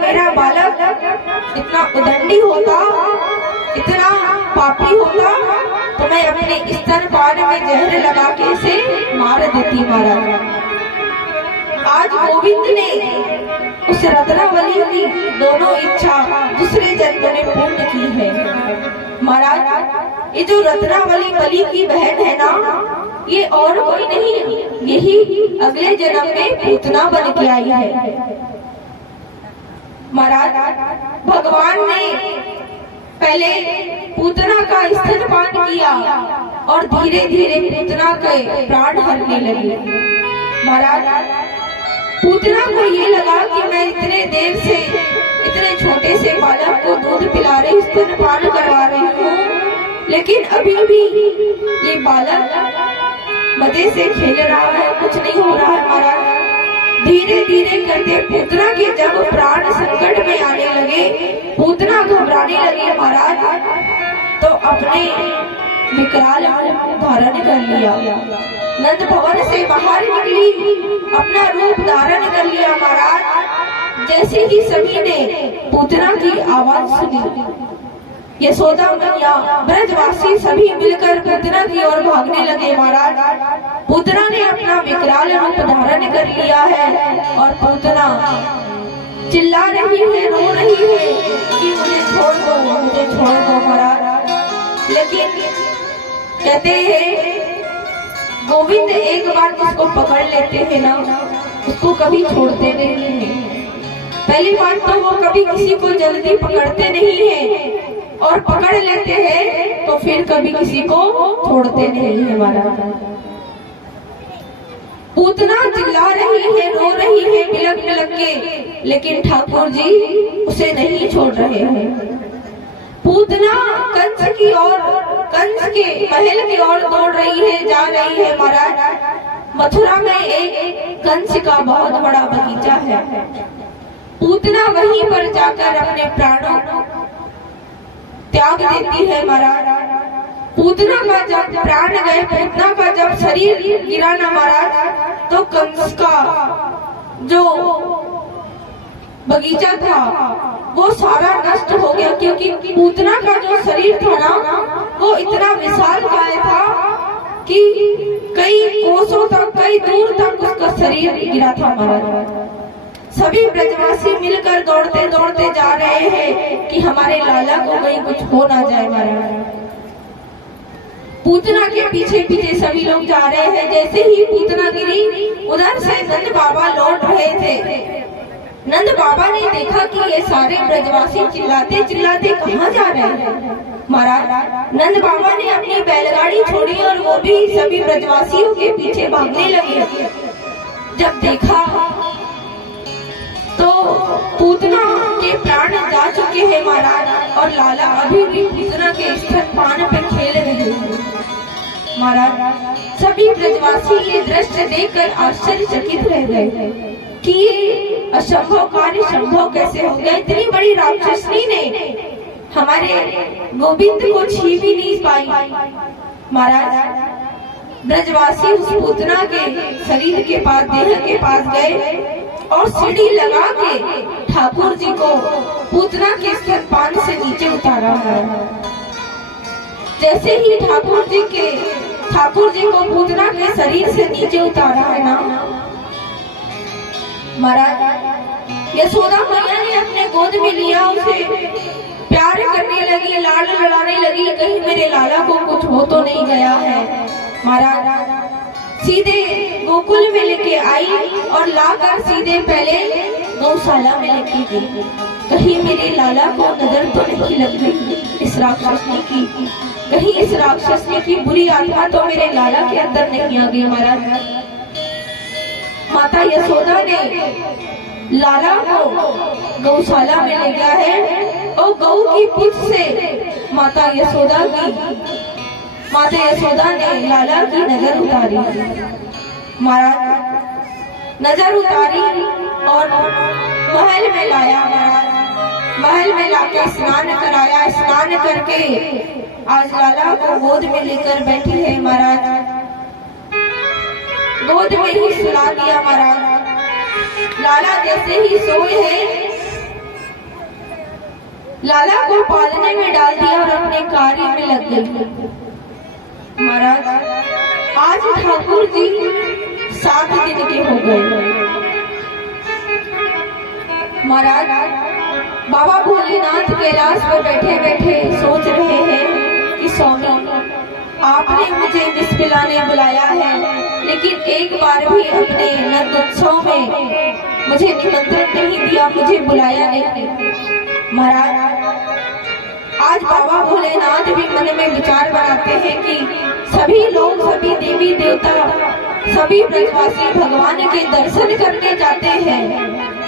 मेरा बालक इतना उदंडी होता, इतना पापी होता, तो मैं अपने स्तनपान में जहर लगा के इसे मार देती महाराज। आज गोविंद ने उस रत्नावली की दोनों इच्छा दूसरे जन्म में पूर्ण की है महाराज। ये जो रत्नावली बलि की बहन है ना, ये और कोई नहीं, यही अगले जन्म में पूतना बन के आई है महाराज। भगवान ने पहले पूतना का स्तनपान किया और धीरे धीरे पूतना के प्राण हरने लगे महाराज। पूतना को ये लगा कि मैं इतने देर से इतने छोटे से बालक को दूध पिला रही, स्तनपान करवा रही हूँ, लेकिन अभी भी ये बालक मजे से खेल रहा है, कुछ नहीं हो रहा है महाराज। धीरे धीरे करके पूतना के जब प्राण संकट में आने लगे, पूतना घबराने लगी महाराज, तो अपने विकराल रूप धारण कर लिया। नंद भवन से बाहर निकली, अपना रूप धारण कर लिया महाराज। जैसे ही सभी ने पूतना की आवाज सुनी, यशोदा मैया ब्रजवासी सभी मिलकर पूतना की ओर भागने लगे महाराज। पूतना ने अपना विकराल रूप धारण कर लिया है और पूतना चिल्ला रही है, रो रही है कि मुझे छोड़ दो, मुझे छोड़ दो महाराज। लेकिन कहते हैं गोविंद एक बार जिसको पकड़ लेते हैं ना, उसको कभी छोड़ते नहीं है। पहली बात तो वो कभी किसी को जल्दी पकड़ते नहीं है, और पकड़ लेते हैं तो फिर कभी किसी को छोड़ते नहीं है महाराज। पूतना चिल्ला रही है, रो रही है बिलक बिलक के, लेकिन ठाकुर जी उसे नहीं छोड़ रहे हैं। पूतना कंस की ओर, कंस के महल की ओर दौड़ रही है, जा रही है महाराज। मथुरा में एक कंस का बहुत बड़ा बगीचा है। पूतना वहीं पर जाकर अपने प्राणों त्याग देती है महाराज। पूतना का जब प्राण गए, पूतना का जब शरीर गिरा ना महाराज, तो कंस का जो बगीचा था वो सारा नष्ट हो गया, क्योंकि पूतना का जो शरीर था ना, वो इतना विशालकाय था कि कई कोसों तक, कई दूर तक उसका शरीर गिरा था महाराज। सभी ब्रजवासी मिलकर दौड़ते दौड़ते जा रहे हैं कि हमारे लाला को कहीं कुछ हो ना जाए महाराज। पूतना के पीछे पीछे सभी लोग जा रहे हैं। जैसे ही पूतना गिरी, उधर से नंद बाबा लौट रहे थे। नंद बाबा ने देखा कि ये सारे ब्रजवासी चिल्लाते चिल्लाते कहाँ जा रहे हैं महाराज। नंद बाबा ने अपनी बैलगाड़ी छोड़ी और वो भी सभी ब्रजवासियों के पीछे भागने लगे। जब देखा तो पूतना के प्राण जा चुके हैं महाराज, और लाला अभी भी पूतना के स्तनपान पे खेल रहे हैं महाराज। सभी ब्रजवासी ये दृश्य देखकर आश्चर्यचकित रह गए कि ये असंभव कार्य संभव कैसे हो गया। इतनी बड़ी राक्षसनी ने हमारे गोविंद को छू भी नहीं पाई महाराज। ब्रजवासी उस पूतना के शरीर के पास, देह के पास गए और सीढ़ी लगा के ठाकुर जी को पूतना के स्तनपान से नीचे उतारा है। जैसे ही ठाकुर जी को पूतना के शरीर से नीचे उतारा है ना महाराज, यशोदा मैया ने अपने गोद में लिया, उसे प्यार करने लगी, लाड लड़ाने लगी, कहीं मेरे लाला को कुछ हो तो नहीं गया है महाराज। सीधे गोकुल में लेके आई और लाकर सीधे पहले गौशाला में लेके गई। कहीं मेरे लाला को नजर तो नहीं लग गई इस राक्षसनी की, कहीं इस राक्षसनी की बुरी आत्मा तो मेरे लाला के अंदर नहीं आ गई महाराज। माता यशोदा ने लाला को गौशाला में ले गया है और गौ की पूंछ से माता यशोदा ने लाला की नजर उतारी महाराज। नजर उतारी और महल में लाया महाराज। महल में लाके स्नान कराया। स्नान करके आज लाला को गोद में लेकर बैठी है महाराज। गोद में ही सुला दिया महाराज। लाला जैसे ही सोए हैं लाला को पालने में डाल दिया और अपने कार्य में लग गई। महाराज आज ठाकुर जी 7 दिन के हो गए। महाराज बाबा भोलेनाथ कैलाश पर बैठे बैठे सोच रहे हैं कि स्वामी आपने मुझे विष पिलाने बुलाया है, लेकिन एक बार भी अपने नंदोत्सव में मुझे निमंत्रण नहीं दिया, मुझे बुलाया नहीं। महाराज आज बाबा भोलेनाथ भी मन में विचार बनाते हैं कि सभी लोग, सभी देवी देवता, सभी ब्रजवासी भगवान के दर्शन करने जाते हैं,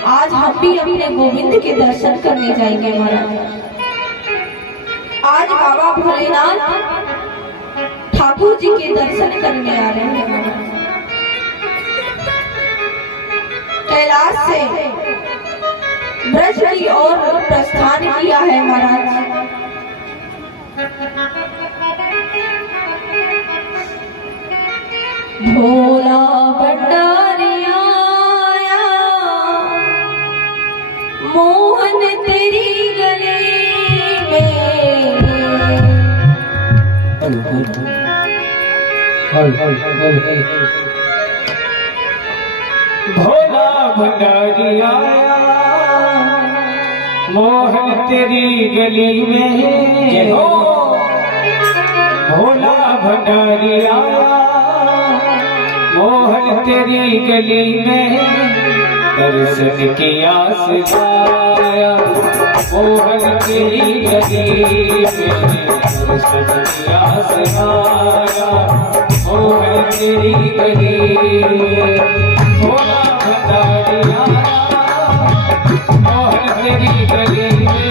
आज हम भी अपने गोविंद के दर्शन करने जाएंगे। महाराज आज बाबा भोलेनाथ ठाकुर जी के दर्शन करने आ रहे हैं। कैलाश से ब्रज की ओर प्रस्थान किया है। महाराज भोला भंडारिया मोहन तेरी गली में, भोला भंडारिया मोहन तेरी गली में, भोला भंडारिया मोहन तेरी गली में, दर्शन की आस लाया मोहन तेरी गली में, दर्शन की आस लाया मोहन तेरी गली में, भोला भंडारिया मोहन तेरी गली में,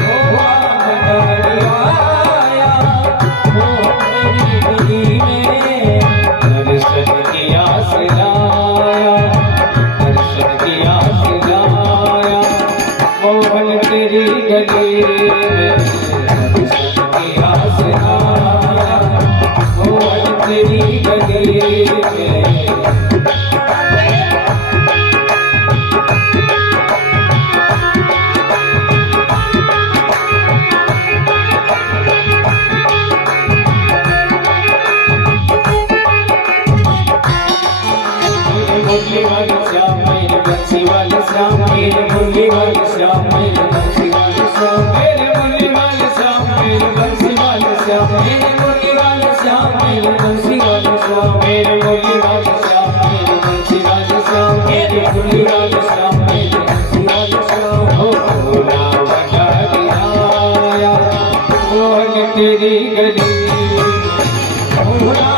भोला भंडारिया मोहन तेरी गली में, दर्शन की आस लाया, दर्शन की आस लाया मोहन तेरी गली में, दर्शन की आस लाया मोहन तेरी गली में। मुरली वाले श्याम मेरे बंसी वाले श्याम, मेरे मुरली वाले श्याम मेरे बंसी वाले श्याम, मेरे मुरली वाले श्याम मेरे बंसी वाले श्याम, मेरे मुरली वाले श्याम मेरे बंसी वाले श्याम, मेरे मुरली वाले श्याम मेरे बंसी वाले श्याम, मेरे मुरली वाले श्याम मेरे बंसी वाले श्याम। हो भोला भंडारिया मोहन तेरी गली, भोला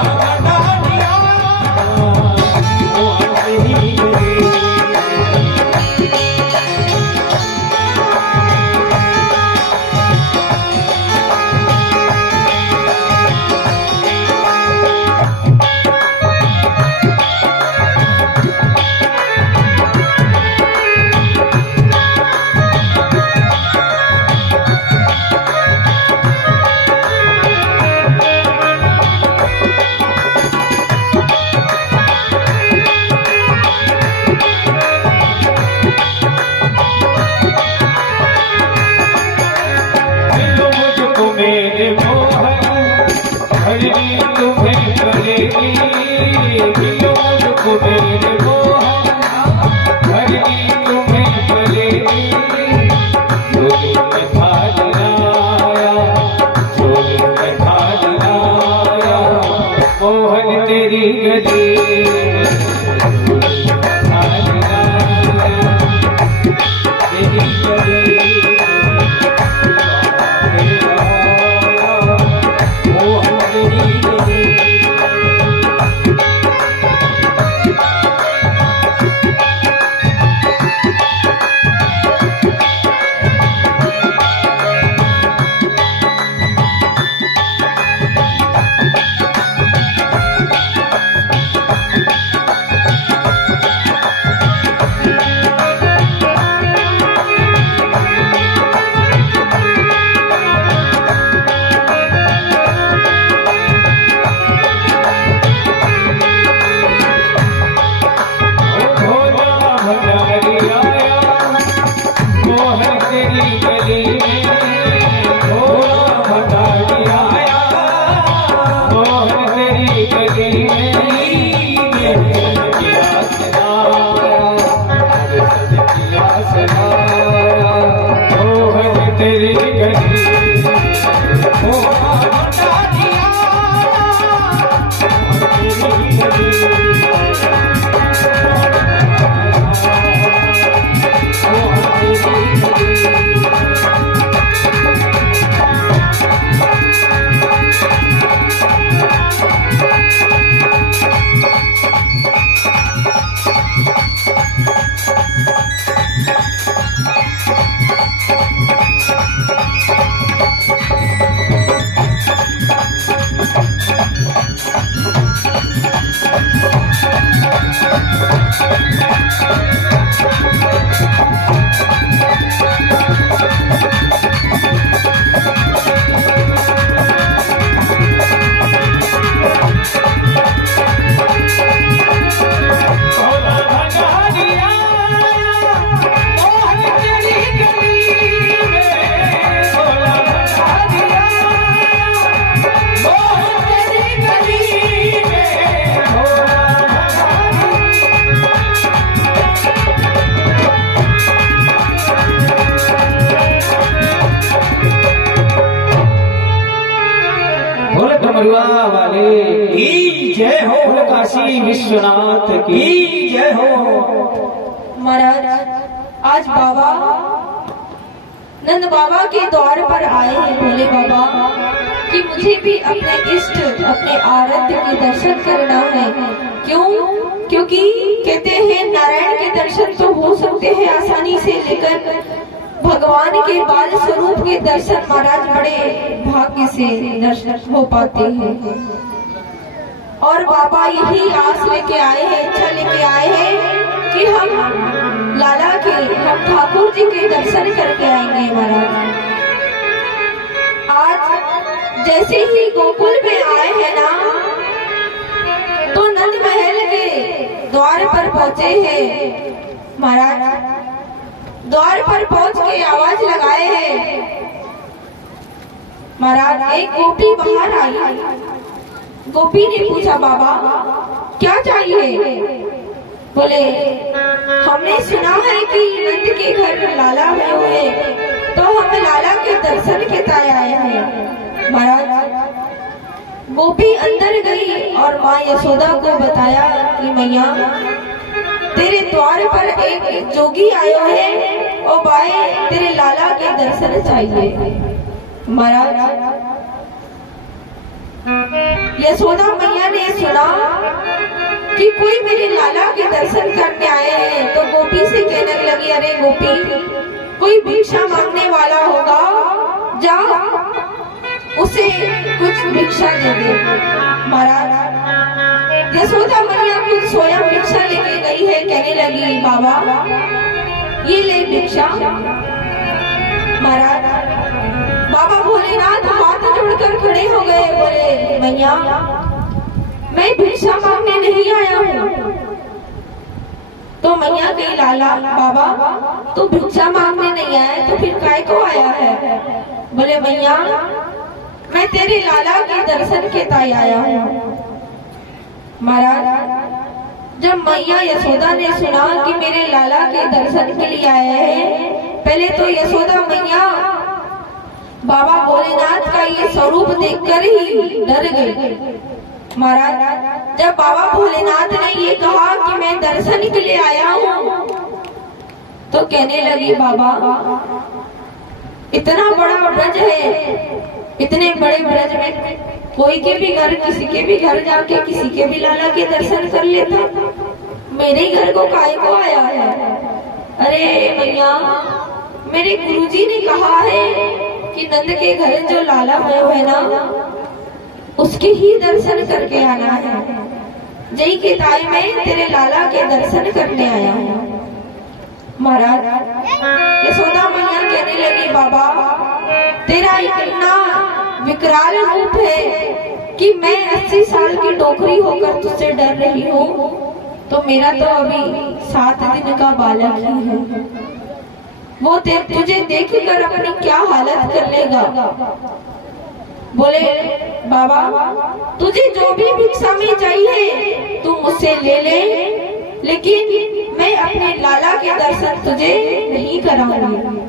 तेरी गली में भोला भंडारी आया, मोहन तेरी गली में किया सदा, मोहन तेरी गली भोला भंडारी वाले की जय हो, काशी विश्वनाथ की जय हो। महाराज आज बाबा नंद बाबा के द्वार पर आए हैं भोले बाबा कि मुझे भी अपने इष्ट अपने आराध्य के दर्शन करना है। क्यों? क्योंकि कहते हैं नारायण के दर्शन तो हो सकते हैं आसानी से, लेकिन भगवान के बाल स्वरूप के दर्शन महाराज बड़े भाग्य से दर्शन हो पाते हैं। और बाबा यही आस लेके आए हैं, इच्छा लेके आए हैं कि हम लाला के, हम ठाकुर जी के दर्शन करके आएंगे। महाराज आज जैसे ही गोकुल में आए हैं ना, तो नंद महल के द्वार पर पहुंचे हैं। महाराज द्वार पर पहुंच के आवाज लगाए हैं। महाराज एक गोपी बाहर आई। गोपी ने पूछा बाबा क्या चाहिए? बोले हमने सुना है कि नंद के घर लाला हुए, तो हम लाला के दर्शन के लिए आए हैं। महाराज गोपी अंदर गई और माँ यशोदा को बताया कि मैया तेरे द्वार पर एक जोगी आयो है और भाई तेरे लाला के दर्शन चाहिए। महाराज यशोदा मैया ने सुना कि कोई मेरे लाला के दर्शन करने आए हैं, तो गोपी से कहने लगी अरे गोपी कोई भिक्षा मांगने वाला होगा, जा उसे कुछ भिक्षा दे दे। महाराज यशोदा मैया खुद स्वयं भिक्षा लेके गई है, कहने लगी बाबा ये ले भिक्षा। महाराज बाबा भोलेनाथ हाथ जोड़कर खड़े हो गए, बोले मैया मैं भिक्षा मांगने नहीं आया हूँ। तो मैया के लाला बाबा तू भिक्षा मांगने नहीं आया तो फिर काय को आया है? बोले मैया मैं तेरे लाला के दर्शन के लिए आया हूँ। महाराज जब मैया यशोदा ने सुना कि मेरे लाला के दर्शन के लिए आए हैं, पहले तो यशोदा मैया बाबा भोलेनाथ का ये स्वरूप देखकर ही डर गई। महाराज जब बाबा भोलेनाथ ने ये कहा कि मैं दर्शन के लिए आया हूँ, तो कहने लगी बाबा इतना बड़ा ब्रज है, इतने बड़े ब्रज में कोई के भी घर, किसी के भी घर जाके किसी के भी लाला के दर्शन कर लेता, मेरे ही घर को काय को आया है? अरे मैया मेरे गुरुजी ने कहा है कि नंद के घर जो लाला है ना उसके ही दर्शन करके आना है। जय के ताई में तेरे लाला के दर्शन करने आया हूँ। महाराज यशोदा मैया कहने लगी बाबा तेरा इतना विकराल रूप है कि मैं 80 साल की डोकरी होकर तुझसे डर रही हूँ, तो मेरा तो अभी 7 दिन का बालक ही है। वो तुझे देखकर अपनी क्या हालत कर लेगा। बोले बाबा तुझे जो भी भिक्षा में चाहिए तू मुझसे ले ले, लेकिन मैं अपने लाला के दर्शन तुझे नहीं कराऊंगी।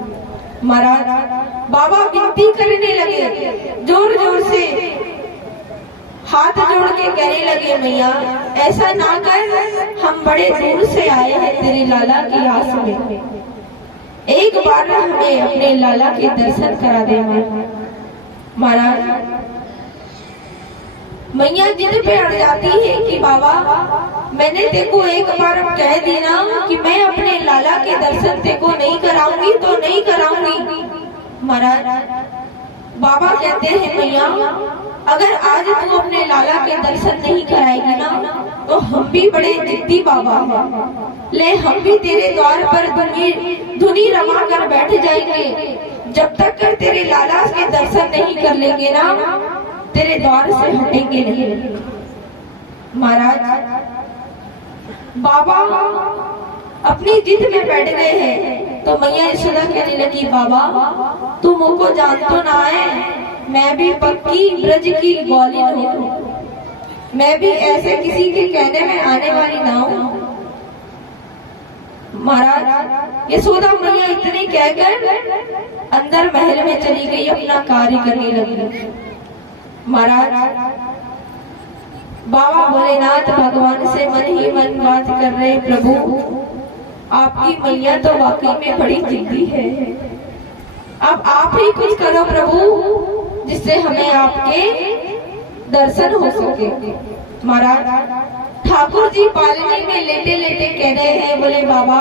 महाराज बाबा विनती करने लगे, जोर जोर से हाथ जोड़ के कहने लगे, मैया ऐसा ना कर, हम बड़े दूर से आए हैं तेरे लाला की आस में, एक बार हमें अपने लाला के दर्शन करा दे। महाराज मैया जिद पे अड़ जाती है कि बाबा मैंने तेको एक बार कह दी ना कि मैं अपने लाला के दर्शन तेको नहीं कराऊंगी तो नहीं कराऊंगी। महाराज बाबा कहते हैं मैया अगर आज तू अपने लाला के दर्शन नहीं कराएगी ना तो हम भी बड़े जिद्दी बाबा हैं, ले हम भी तेरे द्वार पर धुनी रमा कर बैठ जाएंगे, जब तक कर तेरे लाला के दर्शन नहीं कर लेंगे ना तेरे द्वार से हटेंगे नहीं। महाराज बाबा अपनी जिद में बैठ गए हैं तो मैया यशोदा कहने लगी, बाबा तू मुझको जान तो ना है, मैं भी पक्की ब्रज की ग्वालिन हूँ, मैं भी ऐसे किसी के कहने में आने वाली ना हूँ। महाराज यशोदा मैया इतने कहकर अंदर महल में चली गई, अपना कार्य करने लगी। महाराज बाबा भोलेनाथ भगवान से मन ही मन बात कर रहे, प्रभु आपकी मैया तो वाकई में बड़ी जिद्दी है, अब आप ही कुछ करो प्रभु जिससे हमें आपके दर्शन हो सके। महाराज ठाकुर जी पालने में लेटे लेटे कह रहे हैं, बोले बाबा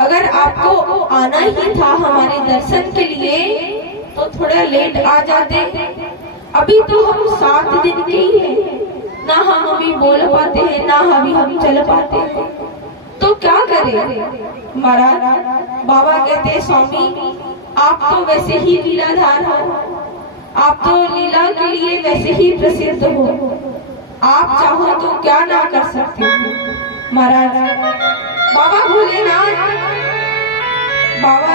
अगर आपको आना ही था हमारे दर्शन के लिए तो थोड़ा लेट आ जाते, अभी तो हम 7 दिन के ही हैं, ना हम अभी बोल पाते हैं ना अभी हम चल पाते हैं, तो क्या करें। महाराज बाबा कहते स्वामी आप तो वैसे ही लीलाधार हो, आप तो लीला के लिए वैसे ही प्रसिद्ध हो, आप चाहो तो क्या ना कर सकते हो। महाराज बाबा भोलेनाथ बाबा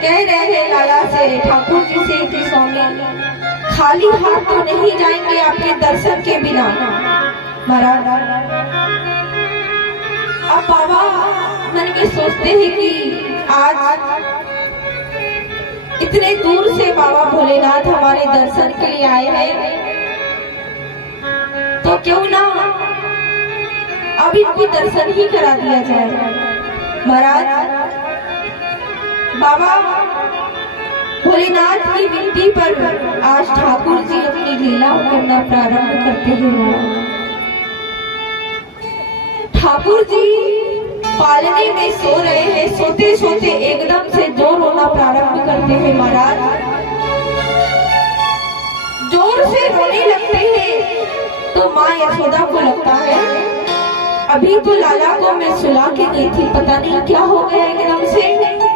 कह रहे हैं लाला से, ठाकुर जी से कि स्वामी खाली हाथ तो नहीं जाएंगे आपके दर्शन के बिना। महाराज अब बाबा मन में सोचते हैं कि आज इतने दूर से बाबा भोलेनाथ हमारे दर्शन के लिए आए हैं, तो क्यों ना अब इनको दर्शन ही करा दिया जाए। महाराज बाबा भोलेनाथ की विनती पर आज ठाकुर जी अपनी लीला करना प्रारंभ करते हैं। ठाकुर जी पालने में सो रहे हैं, सोते सोते एकदम से जोर रोना प्रारंभ करते हैं। महाराज जोर से रोने लगते हैं तो माँ यशोदा को लगता है अभी तो लाला को मैं सुला के गई थी, पता नहीं क्या हो गया एकदम से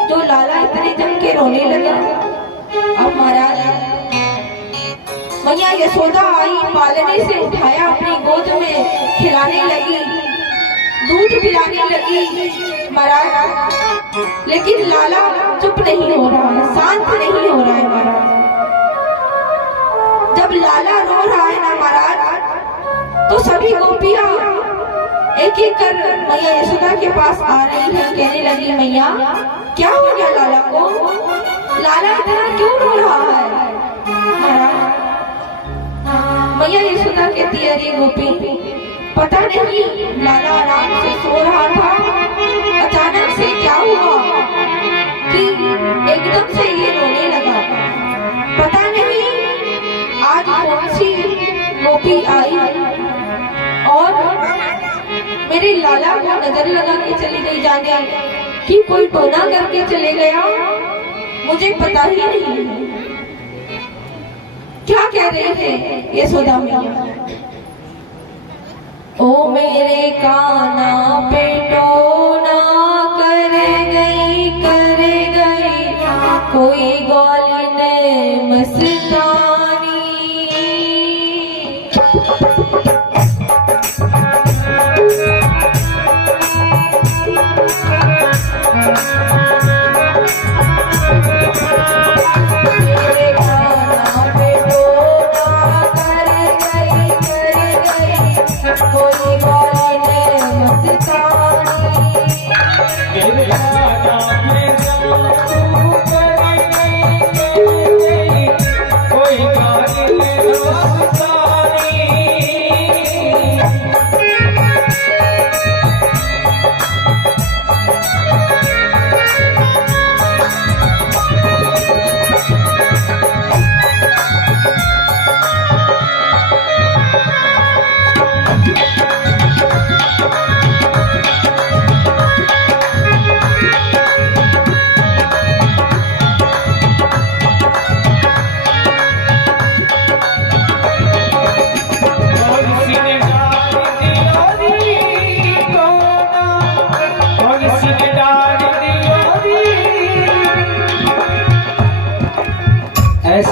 तो लाला इतने जम के रोने लगा। अब महाराज मैया यशोदा आई, पालने से उठाया, अपनी गोद में खिलाने लगी, दूध पिलाने लगी। महाराज लेकिन लाला चुप नहीं हो रहा है, शांत नहीं हो रहा है। महाराज जब लाला रो रहा है ना महाराज तो सभी गोपियां एक एक कर मैया यशोदा के पास आ रही है, कहने लगी मैया क्या हो गया लाला को, लाला इतना क्यों रो रहा है। महाराज मैया यशोदा कहती है अरे गोपी पता नहीं लाला आराम से सो रहा था, अचानक से क्या हुआ कि एकदम से ये रोने लगा, पता नहीं आज कौन सी गोपी आई और मेरे लाला को नजर लगा के चली गई, जाने कि कोई टोना करके चले गया, मुझे पता ही नहीं। क्या कह रहे थे यशोदा मैया, ओ मेरे काना पे टोना कर गई कोई ग्वालिन मस्तानी।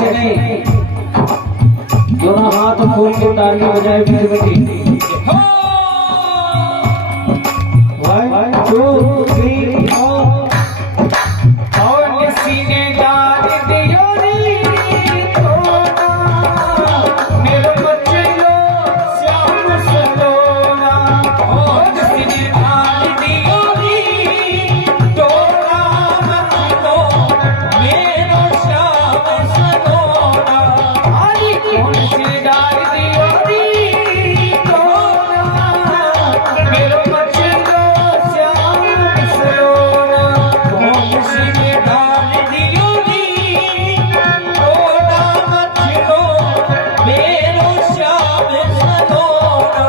ऐसे नहीं, दोनों हाथ खोल के ताली बजाए फिर बैठी। 1 2 3 4 और सीने डाल दियो रे तोना, मेरे बच्चे लो श्याम सलोना। और सीने डाल दियो रे तोना, लो मेरो श्याम सलोना। हरी कौन सी डाल दियो रे तोना, मेरे बच्चे लो श्याम सलोना। कौन सी डाल दियो रे तोना, लो मेरो श्याम सलोना।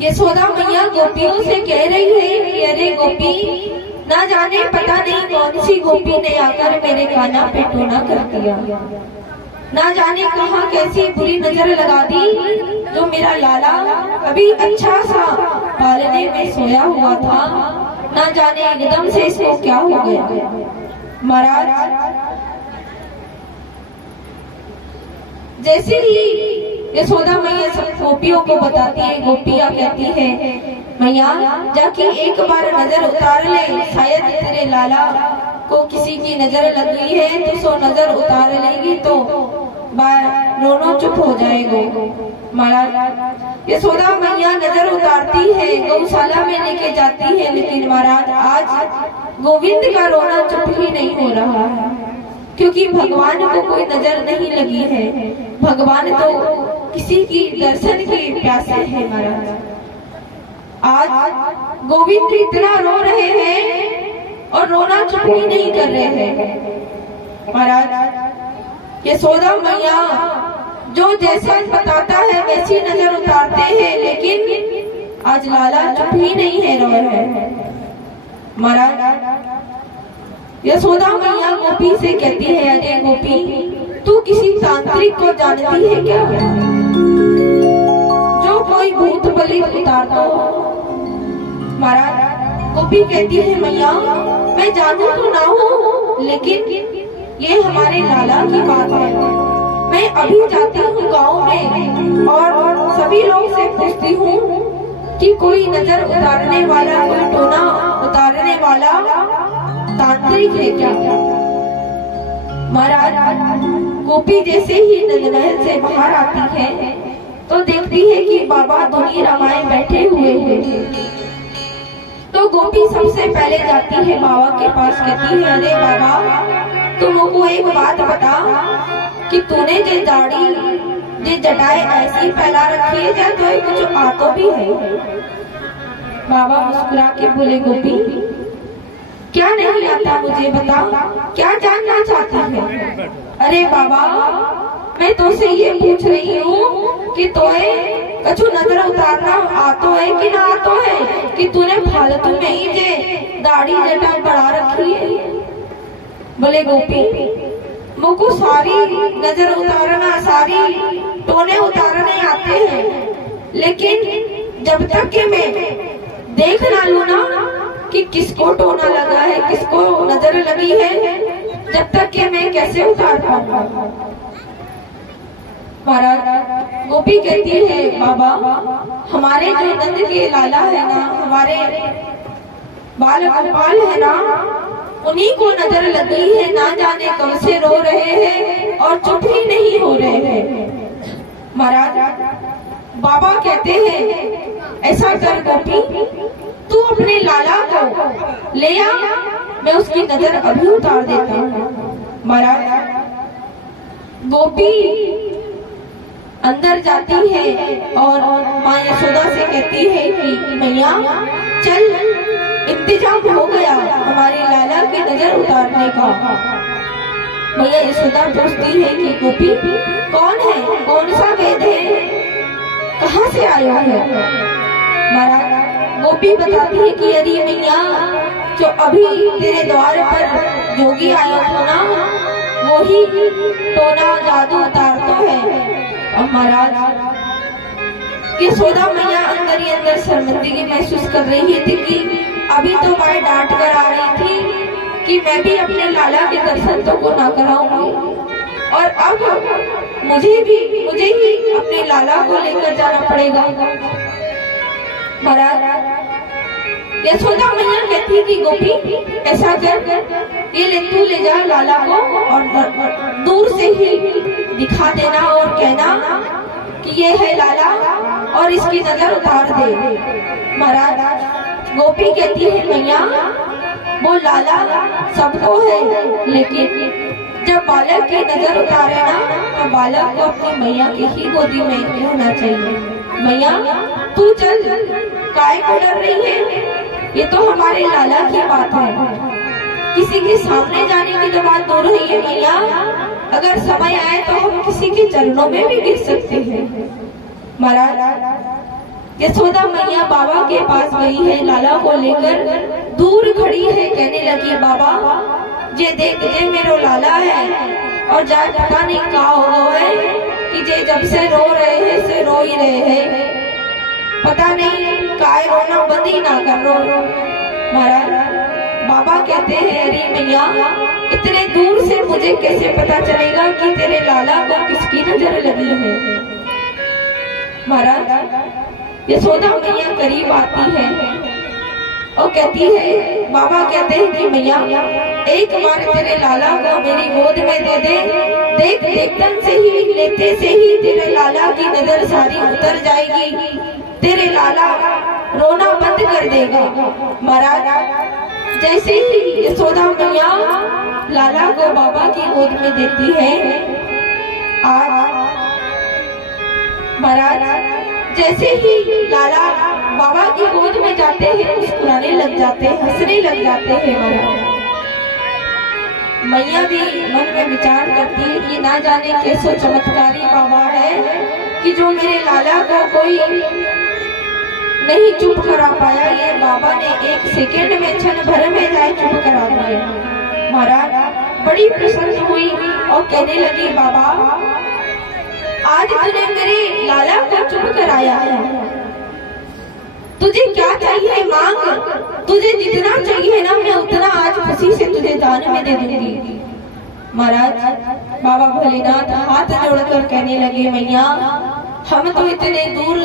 यशोदा मैया गोपियों से कह रही है कि अरे गोपी, ना जाने पता नहीं कौन सी गोपी ने आकर मेरे काना पे टोना कर दिया, ना जाने कहाँ कैसी बुरी नजर लगा दी। जो मेरा लाला अभी अच्छा सा पालने में सोया हुआ था, ना जाने एकदम से इसको क्या हो गया। महाराज जैसे ही यशोदा मैया सब गोपियों को बताती है, गोपियां कहती है मैया जाके एक बार नजर उतार ले, शायद तेरे लाला को किसी की नजर लग गई है तो सो नजर उतार लेगी तो रोना चुप हो जाएगा। महाराज यशोदा मैया नजर उतारती है, गौशाला में लेके जाती है, लेकिन महाराज आज गोविंद का रोना चुप ही नहीं हो रहा है। क्योंकि भगवान को कोई नजर नहीं लगी है। भगवान तो किसी की दर्शन की प्यासे है महाराज। आज गोविंद इतना रो रहे हैं और रोना चुप ही नहीं कर रहे हैं महाराज। यशोदा मैया जो जैसा बताता है वैसी नजर उतारते हैं, लेकिन आज लाला चुप ही नहीं है, रो रहे हैं महाराज। यशोदा मैया गोपी से कहती है, अरे गोपी तू किसी तांत्रिक को जानती है क्या, जो कोई भूत बलित उतारता हो। महाराज गोपी कहती है, मैया मैं जानू तो ना हूँ, लेकिन ये हमारे लाला की बात है। मैं अभी जाती हूँ गाँव में और सभी लोग से पूछती हूँ कि कोई नजर उतारने वाला, कोई टोना उतारने वाला तांत्रिक है क्या। महाराज गोपी जैसे ही नहर से बाहर आती है तो देखती है कि बाबा धुनी रामाए बैठे हुए हैं। तो गोपी सबसे पहले जाती है बाबा के पास, कहती है, अरे बाबा तुमको एक बात बता कि तूने जो दाढ़ी जो जटाए ऐसी फैला रखी है, या तो कुछ आतो भी है। बाबा मुस्कुरा के बोले, गोपी क्या नहीं आता मुझे बता, क्या जानना चाहती है। अरे बाबा मैं तो से ये पूछ रही हूँ कि तोए कछु नजर उतारना आतो है कि ना आतो है, कि तूने फालतू में ही जे दाढ़ी जटा बढ़ा रखी है। बोले गोपी मुझको सारी नजर उतारना, सारी टोने उतारने आते हैं, लेकिन जब तक कि मैं देख ना लूं ना कि किसको टोना लगा है, किसको नजर लगी है, जब तक कि मैं कैसे उतार पाऊंगा। महाराज गोपी कहती है, बाबा हमारे जो नंद के लाला है ना, हमारे बाल गोपाल है ना, उन्हीं को नजर लगी है। ना जाने कब से रो रहे हैं और चुप ही नहीं हो रहे हैं। महाराज बाबा कहते हैं, ऐसा कर गोपी तू अपने लाला को ले आ, मैं उसकी नजर अभी उतार देता हूँ। महाराज गोपी अंदर जाती है और माँ यशोदा से कहती है कि मैया चल इंतजाम हो गया हमारे लाला की नजर उतारने का। मैया यशोदा पूछती है कि गोपी कौन है, कौन सा वेद है, कहाँ से आया है। महाराज गोपी बताती है कि अरे मैया जो अभी तेरे द्वार पर जोगी आया था ना, वो ही टोना जादू उतारता है। और महाराज यशोदा मैया अंदर ही अंदर शर्मिंदगी महसूस कर रही थी कि अभी तो मैं डांट कर आ रही थी कि मैं भी अपने लाला के दर्शन तो को ना कराऊंगी, और अब मुझे ही अपने लाला को लेकर जाना पड़ेगा। महाराज यशोदा मैया कहती कि गोपी ऐसा कर, ये ले तू ले जा लाला को और दूर से ही दिखा देना और कहना कि ये है लाला और इसकी नजर उतार दे। महाराज गोपी कहती है, मैया वो लाला सबको है, लेकिन जब बालक की नजर उतारे ना तो बालक को अपनी मैया की ही गोदी में रहना चाहिए। मैया तू चल, काय को डर रही है, ये तो हमारे लाला की बात है, किसी के सामने जाने की तो बात दूर रही है। मैया अगर समय आए तो हम किसी के चरणों में भी गिर सकते हैं। महाराज यशोदा मैया बाबा के पास गई है, लाला को लेकर दूर खड़ी है, कहने लगी, बाबा जे देख जे मेरो लाला है और जाए पता नहीं क्या हो गया है कि जे जब से रो रहे हैं से रो ही रहे हैं, पता नहीं काय रोना बंद ही ना कर रो। महाराज बाबा कहते हैं, अरे मैया इतने दूर से मुझे कैसे पता चलेगा कि तेरे लाला को किसकी नजर लगी है। महाराज यशोदा मैया करीब आती है और कहती है, बाबा कहते हैं कि मैया एक बार तेरे लाला को मेरी गोद में दे दे, देख देखन से ही लेते से ही तेरे लाला की नजर सारी उतर जाएगी, तेरे लाला रोना बंद कर देगा। महाराज जैसे ही यशोदा मैया लाला को बाबा की गोद में देती है। आज महाराज जैसे ही लाला बाबा की गोद में जाते हैं, मुस्कुराने लग जाते हैं, हंसने लग जाते हैं। महाराज मैया भी मन में विचार करती है कि ना जाने कैसो चमत्कारी बाबा है कि जो मेरे लाला को कोई नहीं चुप करा पाया, ये बाबा ने 1 सेकेंड में, क्षण भर में जाए चुप करा दिए। महाराज बड़ी प्रसन्न हुई और कहने लगी, बाबा आज तूने मेरे लाला को चुप कराया है, तुझे क्या चाहिए मांग, तुझे जितना चाहिए ना मैं उतना आज खुशी से तुझे दान में दे दूंगी। महाराज बाबा भोलेनाथ हाथ जोड़कर कहने लगे, मैया हम तो इतने दूर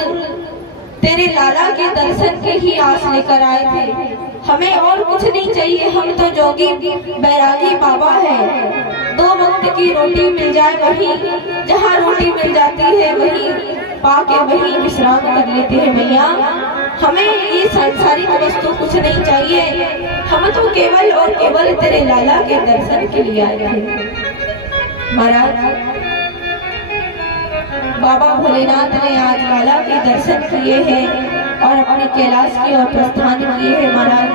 तेरे लाला के दर्शन की ही आस लेकर आए थे, हमें और कुछ नहीं चाहिए, हम तो जोगी बैरागी बाबा है। 2 वक्त की रोटी मिल जाए, वही जहाँ रोटी मिल जाती है वही पाके वही विश्राम कर लेते हैं। मैया हमें ये सांसारिक वस्तु कुछ नहीं चाहिए, हम तो केवल और केवल तेरे लाला के दर्शन के लिए आए थे। महाराज बाबा भोलेनाथ ने आज लाला के दर्शन किए हैं और अपने कैलाश की ओर प्रस्थान किए हैं। महाराज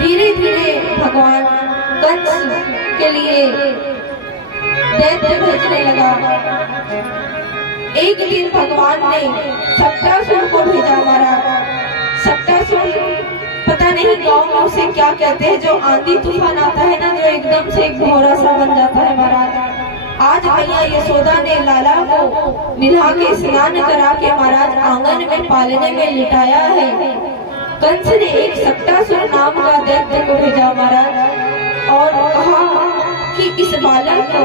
धीरे धीरे भगवान कंस के लिए दैत्य भेजने लगा। एक दिन भगवान ने सप्तासुर को भेजा। महाराज सप्तासुर पता नहीं गाँव में उसे क्या कहते हैं, जो आंधी तूफान आता है ना, जो एकदम से घोरा सा बन जाता है। महाराज आज मैया यशोदा ने लाला को निधा के स्नान करा के महाराज आंगन में पालने में लिटाया है। कंस ने एक सप्तासुर नाम का दैत्य को भेजा महाराज और कहा कि इस बालक को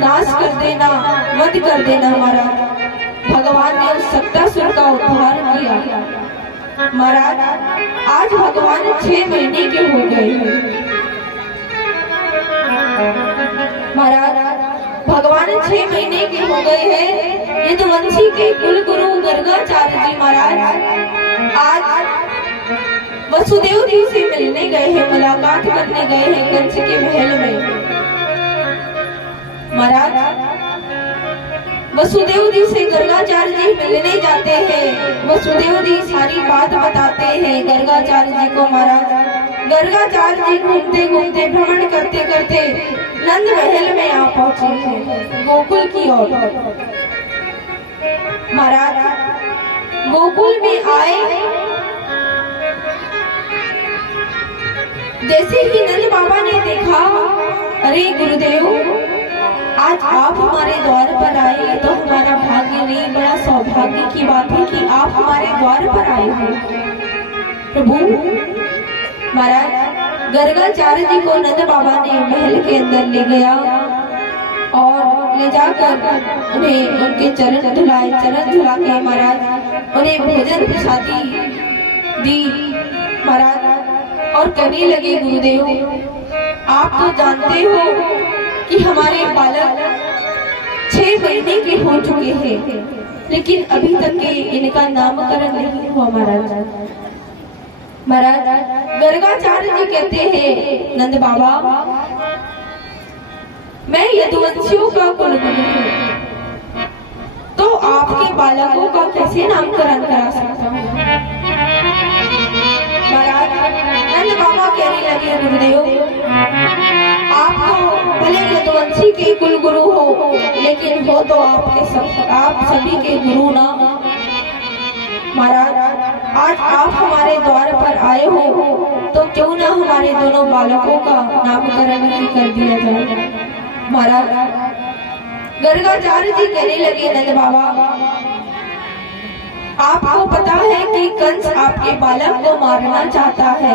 नाश कर देना, वध कर देना। महाराज भगवान ने उस सप्तासुर का उद्धार किया। महाराज आज भगवान 6 महीने के हो गए हैं। महाराज भगवान 6 महीने के हो गए हैं। यदुवंशी के कुल गुरु गर्गाचार्य जी महाराज आज वसुदेव जी से मिलने गए हैं, मुलाकात करने गए हैं कंस के महल में। महाराज वसुदेव जी से गर्गाचार्य जी मिलने जाते हैं। वसुदेव जी सारी बात बताते हैं गर्गाचार्य जी को। महाराज गर्गाचार्य जी घूमते घूमते भ्रमण करते करते नंद महल में आ पहुंचे हैं, गोकुल की ओर। महाराज गोकुल में आए, जैसे ही नंद बाबा ने देखा, अरे गुरुदेव आज आप हमारे द्वार पर आए, तो हमारा भाग्य नहीं, बड़ा सौभाग्य की बात है कि आप हमारे द्वार पर आए हो प्रभु। महाराज गर्गाचार्य जी को नंद बाबा ने महल के अंदर ले गया और ले जाकर उन्हें उनके चरण धुलाए। चरण धुला के महाराज उन्हें भोजन प्रसादी दी। महाराज और कहने लगे, गुरुदेव आप तो जानते हो कि हमारे बालक 6 महीने के हो चुके हैं, लेकिन अभी तक के इनका नामकरण नहीं हुआ। महाराज गर्गाचार्य जी कहते हैं, नंद बाबा मैं यदुवंशियों का कुलगुरु हूँ, तो आपके बालकों का कैसे नामकरण करा सकता हूँ। महाराज नंद बाबा कहने लगे, गुरुदेव आप तो भले यदुवंशी के कुलगुरु हो, लेकिन हो तो आप सभी के गुरु ना। महाराज आज आप हमारे द्वार पर आए हो, तो क्यों ना हमारे दोनों बालकों का नामकरण ही कर दिया जाए। महाराज गर्गाचार्य जी कहने लगे, नंद बाबा आपको पता है कि कंस आपके बालक को मारना चाहता है,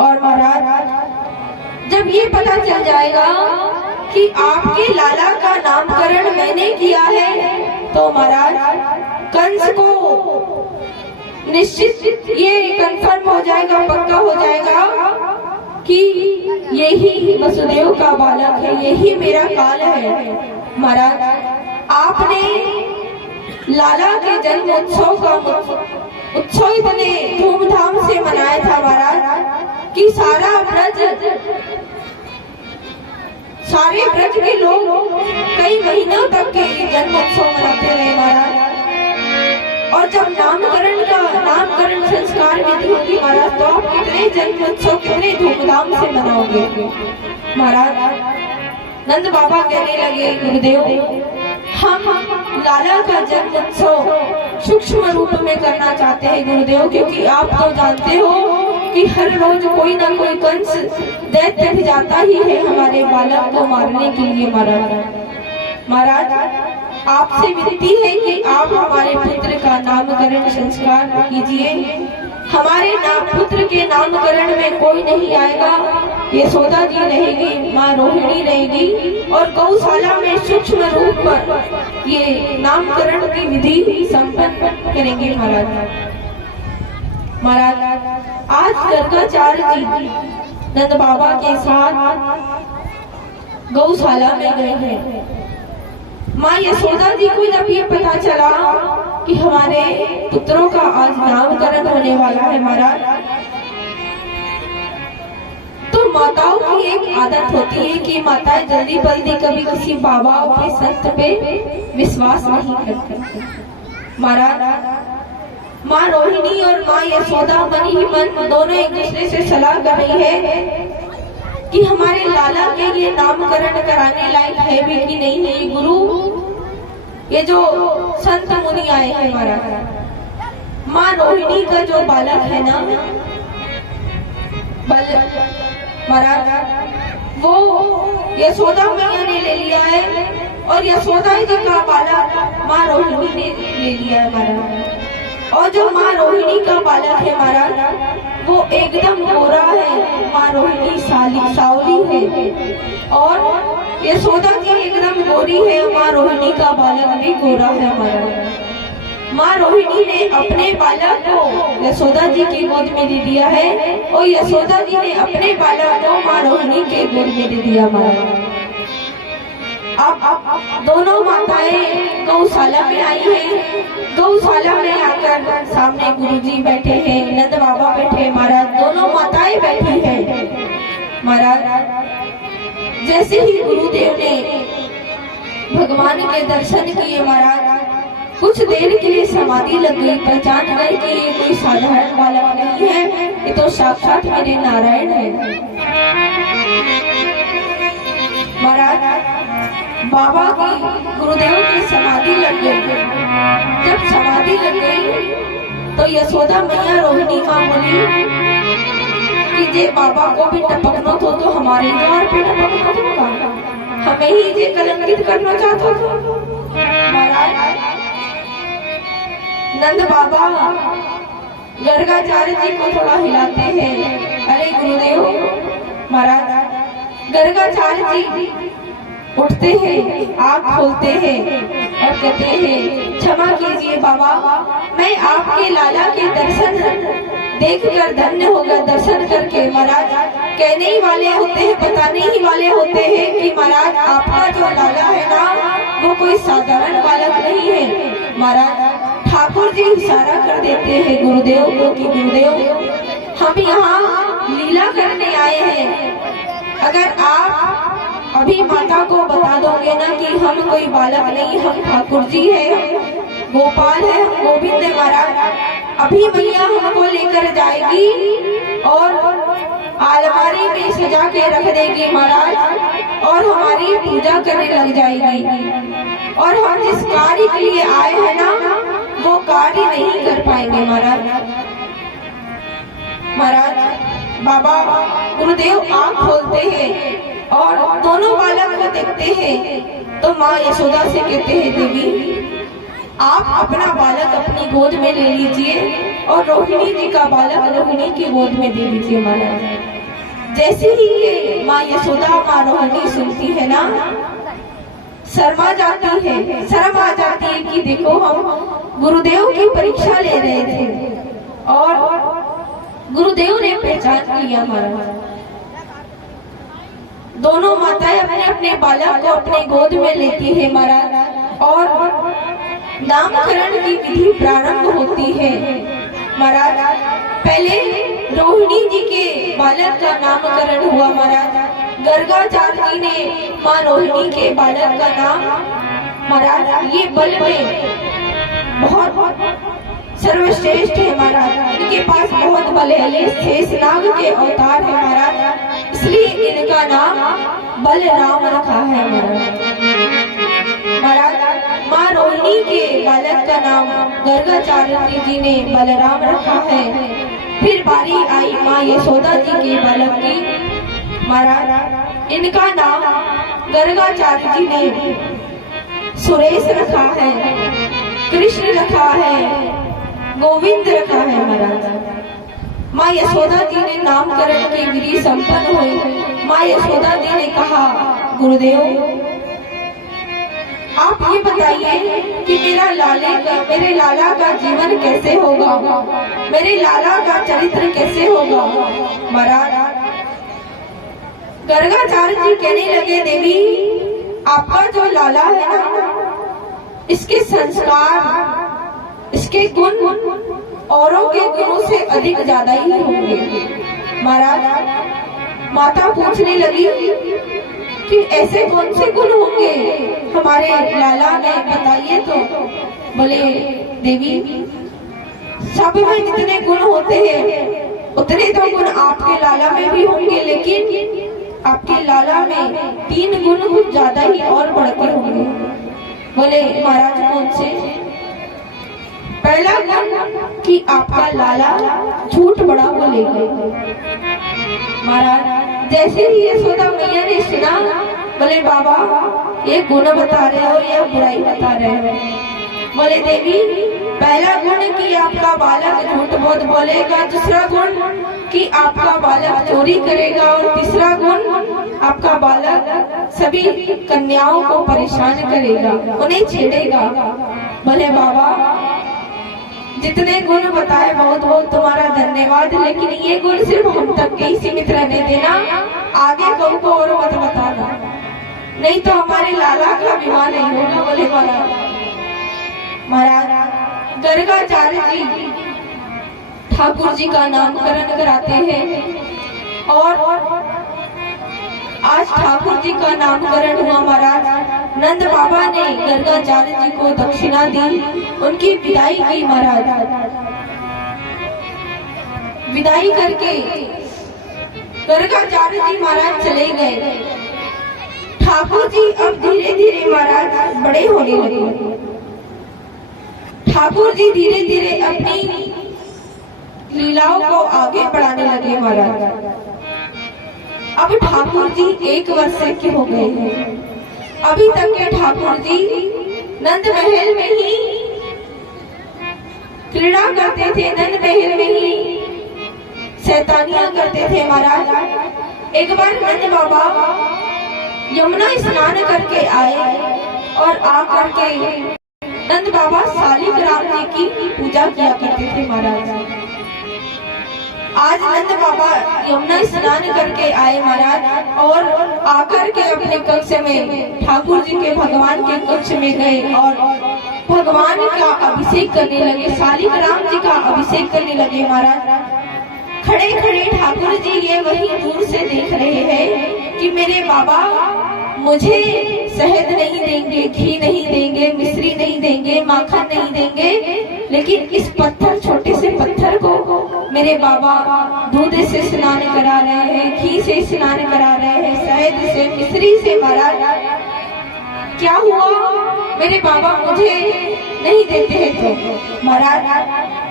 और महाराज जब ये पता चल जाएगा कि आपके लाला का नामकरण मैंने किया है, तो महाराज कंस को निश्चित ये कंफर्म हो जाएगा, पक्का हो जाएगा कि यही वसुदेव का बालक है, यही मेरा काल है। महाराज आपने लाला के जन्म उत्सव का उत्सव इतने धूमधाम से मनाया था महाराज कि सारे ब्रज के लोग कई महीनों तक के जन्मोत्सव मनाते रहे महाराज। और जब नामकरण संस्कार विधि होगी महाराज, तो आप कितने जन्मोत्सव कितने धूमधाम से मनाओगे महाराज। नंद बाबा कहने लगे, गुरुदेव हम लाला का जन्मोत्सव सूक्ष्म रूप में करना चाहते हैं गुरुदेव, क्योंकि आप तो जानते हो कि हर रोज कोई ना कोई कंस दैत्य भी जाता ही है हमारे बालक को मारने के लिए महाराज। आपसे विनती है कि आप हमारे पुत्र का नामकरण संस्कार कीजिए। हमारे पुत्र के नामकरण में कोई नहीं आएगा, यशोदा जी रहेगी, माँ रोहिणी रहेगी और गौशाला में सूक्ष्म रूप पर ये नामकरण की विधि संपन्न करेंगे महाराज। आज गर्गाचार्य जी नंद बाबा के साथ गौशाला में गए हैं। माँ यशोदा जी को जब ये पता चला कि हमारे पुत्रों का आज नामकरण होने वाला है महाराज, तो माताओं की एक आदत होती है कि माताएं जल्दी जल्दी कभी किसी बाबा और संत पे विश्वास नहीं करती महाराज। माँ रोहिणी और माँ यशोदा मन ही मन दोनों एक दूसरे से सलाह कर रही है कि हमारे लाला के ये नामकरण कराने लायक है भी कि नहीं है। गुरु, ये जो संत मुनि आए हैं महाराज, माँ रोहिणी का जो बालक है ना महाराज, वो यशोदा मैया ने ले लिया है और यशोदा जी का बालक माँ रोहिणी ने ले लिया है महाराज। और जो माँ रोहिणी का बालक है महाराज, वो एकदम गोरा है, माँ रोहिणी सावली है और यशोदा जी एकदम गोरी है, माँ रोहिणी का बालक भी गोरा है महाराज। माँ रोहिणी ने अपने बालक को यशोदा जी की गोद में दे दिया है और यशोदा जी ने अपने बालक को माँ रोहिणी के गोद में दे दिया महाराज। अब दोनों माताएं गौशाला में आई हैं। गौशाला में आकर सामने गुरुजी बैठे हैं, नंद बाबा बैठे महाराज, दोनों माताएं बैठी हैं महाराज। जैसे ही गुरुदेव ने भगवान के दर्शन किए महाराज, कुछ देर के लिए समाधि लग गई। पहचान गए कि ये कोई साधारण बालक नहीं है, ये तो साक्षात मेरे नारायण है महाराज। बाबा की गुरुदेव की समाधि लग गई। जब समाधि लग गई तो यशोदा मैया रोहिणी माँ बोली कि जे बाबा को भी टपकना तो हमारे द्वार पे टपकना होगा, हमें ही जे कलंकित करना चाहता था महाराज। नंद बाबा गर्गाचार्य जी को थोड़ा हिलाते हैं, अरे गुरुदेव महाराज। गर्गाचार्य जी उठते हैं, आँख खोलते हैं और कहते हैं, क्षमा कीजिए बाबा, मैं आपके लाला के दर्शन देखकर धन्य होगा। दर्शन करके महाराज कहने ही वाले होते हैं, बताने ही वाले होते हैं कि महाराज आपका जो लाला है ना, वो कोई साधारण बालक नहीं है महाराज। ठाकुर जी इशारा कर देते हैं गुरुदेव को कि गुरुदेव हम यहाँ लीला करने आए हैं। अगर आप अभी माता को बता दोगे ना कि हम कोई बालक नहीं, हम ठाकुर जी है, गोपाल है, गोविंद है महाराज, अभी मैया हमको लेकर जाएगी और अलमारी में सजा के रख देगी महाराज और हमारी पूजा करने लग जाएगी और हम जिस कार्य के लिए आए हैं ना, वो कार्य नहीं कर पाएंगे महाराज। बाबा गुरुदेव आँख खोलते हैं और दोनों बालक को देखते हैं तो माँ यशोदा से कहते हैं, देवी आप अपना बालक अपनी गोद में ले लीजिए और रोहिणी जी का बालक रोहिणी की गोद में दे दीजिए महाराज। जैसे ही ये माँ यशोदा माँ रोहिणी सुनती है ना, शर्मा जाती है, शर्म आ जाती है कि देखो हम गुरुदेव की परीक्षा ले रहे थे और गुरुदेव ने पहचान लिया महाराज। दोनों माताएं अपने अपने बालक को अपने गोद में लेती है महाराज और नामकरण की विधि प्रारंभ होती है। महाराज पहले रोहिणी जी के बालक का नामकरण हुआ महाराज। गर्गाचार्य जी ने माँ रोहिणी के बालक का नाम, महाराज ये बल में बहुत सर्वश्रेष्ठ है महाराज, इनके पास बहुत बल है, ये शेषनाग के अवतार है महाराज, इसलिए इनका नाम बलराम रखा है महाराज। माँ रोहिणी के बालक का नाम गर्गाचार्य जी ने बलराम रखा है। फिर बारी आई माँ यशोदा जी के बालक की, महाराज इनका नाम गर्गाचार्य जी ने सुरेश रखा है, कृष्ण रखा है, गोविंद रखा है महाराज। माँ यशोदा जी ने नामकरण की विधि संपन्न हुई। माँ यशोदा जी ने कहा, गुरुदेव आप ये बताइए कि मेरे लाला का जीवन कैसे होगा, मेरे लाला का चरित्र कैसे होगा। महाराज गर्गाचार्य जी कहने लगे, देवी आपका जो लाला है ना, इसके संस्कार, इसके गुण औरों के गुणों से अधिक ज्यादा ही होंगे। महाराज माता पूछने लगी कि ऐसे कौन से गुण होंगे हमारे लाला में, बताइए तो। बोले देवी सब में जितने गुण होते हैं उतने तो गुण आपके लाला में भी होंगे, लेकिन आपके लाला में 3 गुण कुछ ज्यादा ही और बढ़ के होंगे। बोले महाराज कौन से? पहला गुण कि आपका लाला झूठ बड़ा बोलेगा। महाराज जैसे ही यशोदा मैया ने सुना, बोले बाबा ये गुण बता रहे हो या बुराई बता रहे हो? बोले देवी पहला गुण कि आपका बालक झूठ बहुत बोलेगा, दूसरा गुण कि आपका बालक चोरी करेगा, और तीसरा गुण आपका बालक सभी कन्याओं को परेशान करेगा, उन्हें छेड़ेगा। बोले बाबा जितने गुण बताए बहुत बहुत तुम्हारा धन्यवाद, लेकिन ये गुण सिर्फ हम तक ही सीमित रहने देना, आगे कौन को और मत बताना, नहीं तो हमारे लाला का विवाह नहीं होगा। बोले महाराज गर्गाचार्य जी ठाकुर जी का नामकरण कराते हैं, और आज ठाकुर जी का नामकरण हुआ महाराज। नंद बाबा ने गर्गाचार्य जी को दक्षिणा दी, उनकी विदाई की महाराज। विदाई करके गर्गाचार्य जी महाराज चले गए। ठाकुर जी अब धीरे धीरे महाराज बड़े होने लगे। ठाकुर जी धीरे धीरे अपनी लीलाओं को आगे बढ़ाने लगे महाराज। अब ठाकुर जी 1 वर्ष के हो गए हैं। अभी तक के ठाकुर जी नंद महल में ही क्रीड़ा करते थे, नंद महल में ही शैतानियां करते थे महाराज। एक बार नंद बाबा यमुना स्नान करके आए, और आकर के नंद बाबा शालिग्राम जी की पूजा किया करते थे महाराज। आज नंद बाबा यमुना स्नान करके आए महाराज, और आकर के अपने कक्ष में ठाकुर जी के भगवान के कक्ष में गए और भगवान का अभिषेक करने लगे, शालिग्राम जी का अभिषेक करने लगे महाराज। खड़े खड़े ठाकुर जी ये वही दूर से देख रहे हैं कि मेरे बाबा मुझे शहद नहीं देंगे, घी नहीं देंगे, मिश्री नहीं देंगे, माखन नहीं देंगे, लेकिन इस पत्थर, छोटे से पत्थर को मेरे बाबा दूध से स्नान करा रहे हैं, घी से स्नान करा रहे हैं, शहद से, मिश्री से महाराज। क्या हुआ? मेरे बाबा मुझे नहीं देते हैं तो महाराज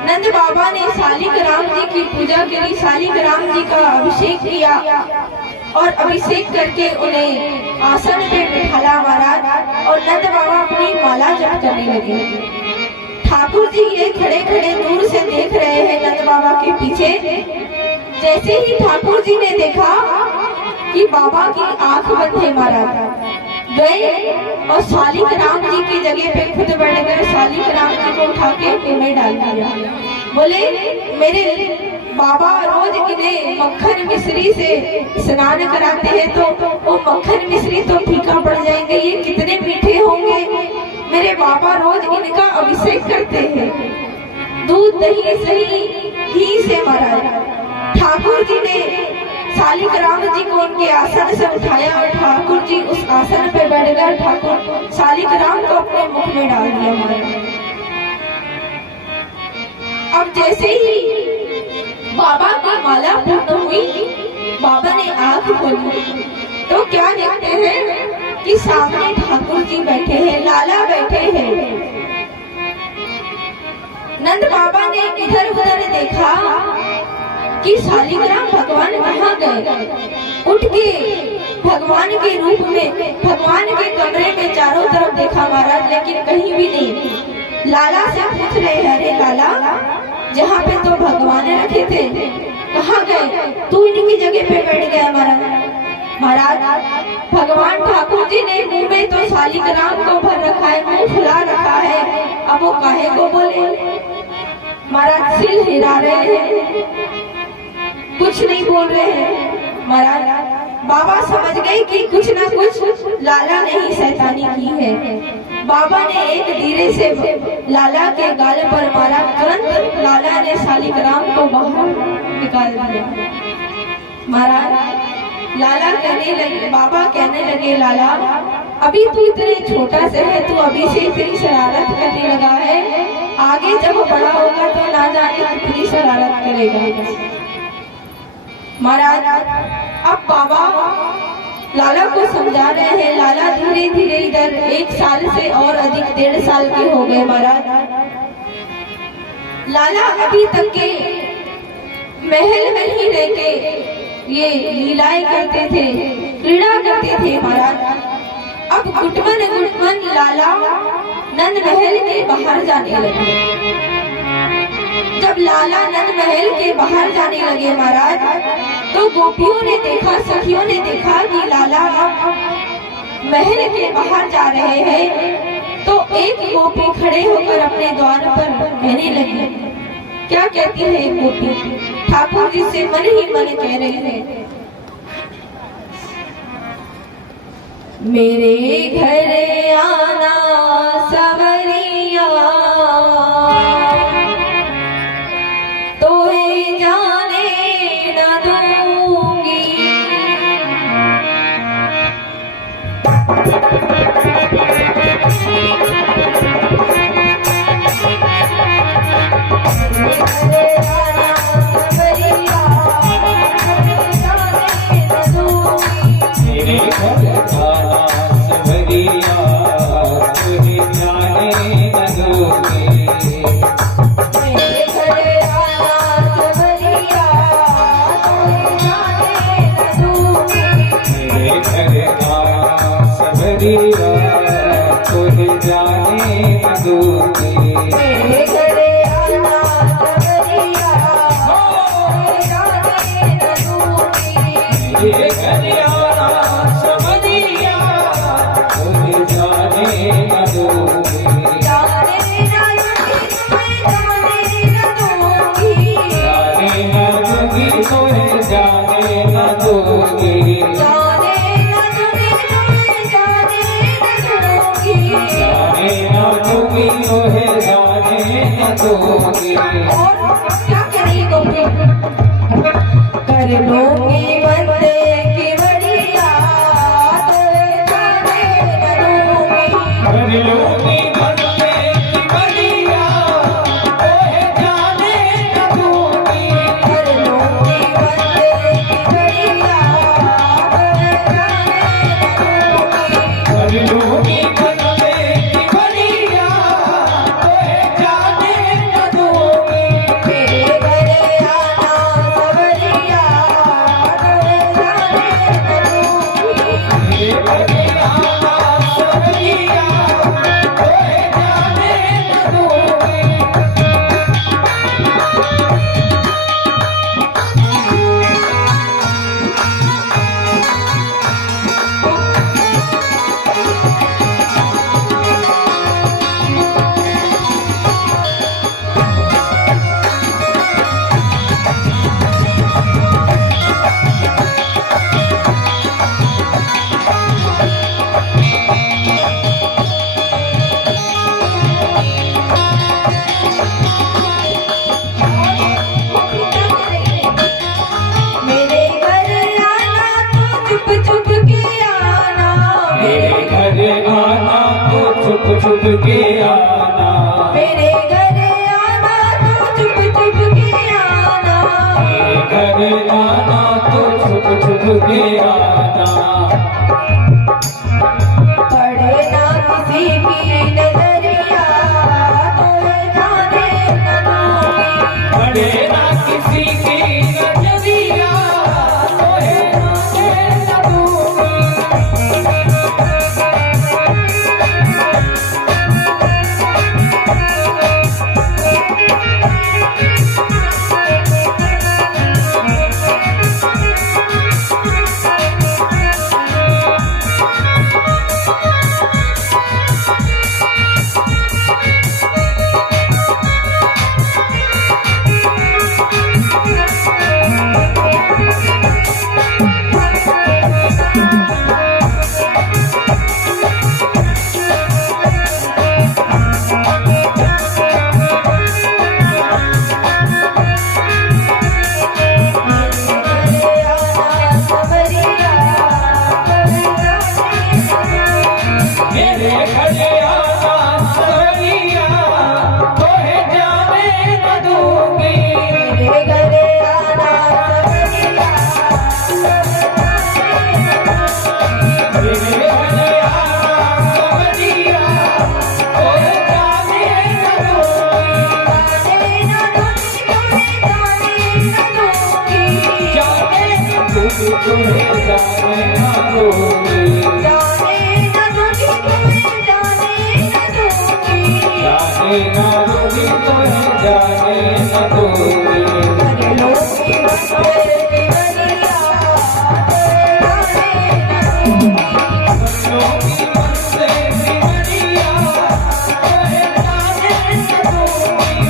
नंद बाबा ने शालिग्राम जी की पूजा के लिए शालिग्राम जी का अभिषेक किया, और अभिषेक करके उन्हें आसन पे बिठाला महाराज, और नंद बाबा अपनी माला जप करने लगे। ठाकुर जी ये खड़े खड़े दूर से देख रहे हैं नंद बाबा के पीछे। जैसे ही ठाकुर जी ने देखा कि बाबा की आंख बंद है महाराज, गए और शालिग्राम जी की जगह पे खुद बैठ गए, शालिग्राम जी को उठा के मुंह में डाल दिया। बोले मेरे बाबा रोज इन्हें मक्खन मिश्री से स्नान कराते हैं, तो वो मक्खन मिश्री तो फीका पड़ जाएंगे, ये कितने मीठे होंगे। मेरे बाबा रोज इनका अभिषेक करते हैं। दूध दही सही घी से महाराज ठाकुर जी ने शालिक राम जी को उनके आसन से उठाया और ठाकुर जी उस आसन पे बैठ गए। ठाकुर शालिक राम को अपने मुख में डाल दिया महाराज। अब जैसे ही बाबा की माला पूर्ण हुई, बाबा ने आंख खोली तो क्या देखते हैं कि सामने ठाकुर जी बैठे हैं, लाला बैठे हैं। नंद बाबा ने इधर उधर देखा कि शालिग्राम भगवान कहाँ गए। उठ के भगवान के रूप में भगवान के कमरे में चारों तरफ देखा महाराज, लेकिन कहीं भी नहीं। लाला से पूछ रहे, अरे लाला, जहाँ पे तो भगवान रखे थे कहाँ गए, तू इनकी जगह पे बैठ गया महाराज। भगवान ठाकुर जी ने मुंह में तो शालिग्राम को भर रखा है, मुंह फुला रखा है, अब वो काहे को बोले। महाराज सिर हिला रहे हैं, कुछ नहीं बोल रहे हैं। महाराज बाबा समझ गए कि कुछ ना कुछ लाला ने ही शैतानी की है। बाबा ने एक धीरे से लाला के गाल पर मारा, तुरंत लाला ने शालिग्राम को बाहर निकाल दिया। महाराज लाला कहने लगे, बाबा कहने लगे, लाला अभी तू इतने छोटा से है, तू अभी से इतनी शरारत करने लगा है, आगे जब बड़ा होगा तो ना जाने कितनी शरारत करेगा। महाराज अब बाबा लाला को समझा रहे हैं। लाला धीरे धीरे इधर 1 साल से और अधिक 1.5 साल के हो गए महाराज। लाला अभी तक के महल में ही रहते ये लीलाएं करते थे, क्रीड़ा करते थे महाराज। अब गुटमन लाला नंद महल के बाहर जाने लगे। जब लाला नंद महल के बाहर जाने लगे महाराज, तो गोपियों ने देखा, सखियों ने देखा कि लाला महल के बाहर जा रहे हैं। तो एक गोपी खड़े होकर अपने द्वार पर कहने लगी। क्या कहती है एक गोपी? ठाकुर जी से मन ही मन कह रही है, मेरे घर आना सवरिया, तोहे जाने न दूंगी। मेरे घर आना सवरिया, तोहे जाने न दूंगी। मेरे घर आना सवरिया, तोहे जाने न दूंगी। मेरे घर आना सवरिया, तोहे जाने न दूंगी। मेरे घर आना सवरिया, तोहे जाने न दूंगी। मेरे घर आना सवरिया, तोहे जाने न दूंगी। जाने न दूंगी, जाने न दूंगी, तोहे जाने न दूंगी। जाने न दूंगी, जाने न दूंगी। जाने न दूंगी, तोहे के आना, मेरे घर आना तो चुप चुप के आना, मेरे घर आना तो छुप छुप के आना, पड़े ना किसी की नजरिया तो जाने न दूंगी, पड़े ना किसी की नजरिया तो जाने न दूंगी। मेरे घर आना सवरिया तो जाने न दूंगी, मेरे घर आना सवरिया मेरे घर आना सवरिया तो जाने न दूंगी, जाने न दूंगी, तुम्हें जाने न दूंगी, जाने न दूंगी तुम्हें जाने न दूंगी, जाने न दूंगी, तुम्हें जाने न दूंगी। अरे लोग बलिया जाने न दूंगी, लोगों की मन से सिमरिया जाने न दूंगी।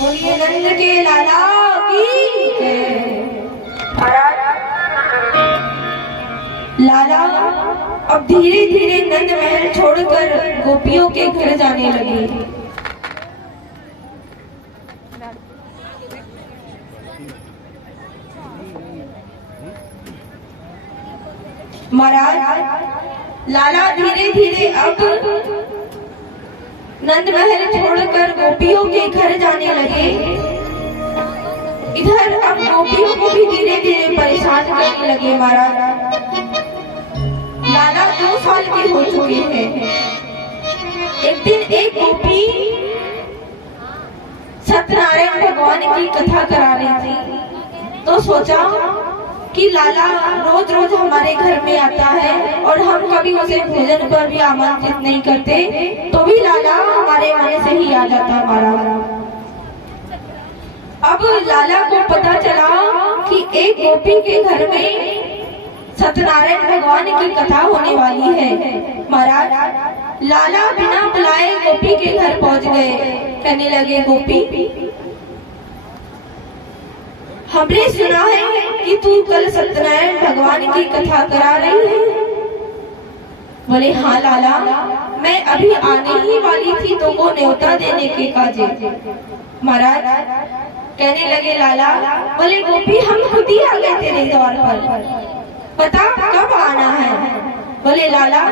बोलिए नंद के लाला की जय। महाराज लाला अब धीरे धीरे नंद महल छोड़कर गोपियों के घर जाने लगे। महाराज लाला धीरे धीरे अब नंद महल छोड़कर गोपियों के घर जाने लगे। इधर अब गोपियों को भी धीरे धीरे परेशान करने लगे। महाराज लाला 2 साल के हो चुके हैं। एक दिन एक गोपी सत्यनारायण भगवान की कथा करा रही थी, तो सोचा कि लाला रोज रोज हमारे घर में आता है और हम कभी उसे भोजन पर भी आमंत्रित नहीं करते, तो भी लाला हमारे मन से ही आ जाता हमारा। अब लाला को पता चला कि एक गोपी के घर में सत्यनारायण भगवान की कथा होने वाली है। महाराज लाला बिना बुलाए गोपी के घर पहुंच गए। कहने लगे, गोपी हमने सुना है कि तू कल सत्यनारायण भगवान की कथा करा रही है। बोले, हाँ लाला, मैं अभी आने ही वाली थी तो वो न्योता देने के काजे। महाराज कहने लगे, लाला, बोले गोपी हम खुद ही आ गए तेरे द्वार पर, बता कब आना है। बोले, लाला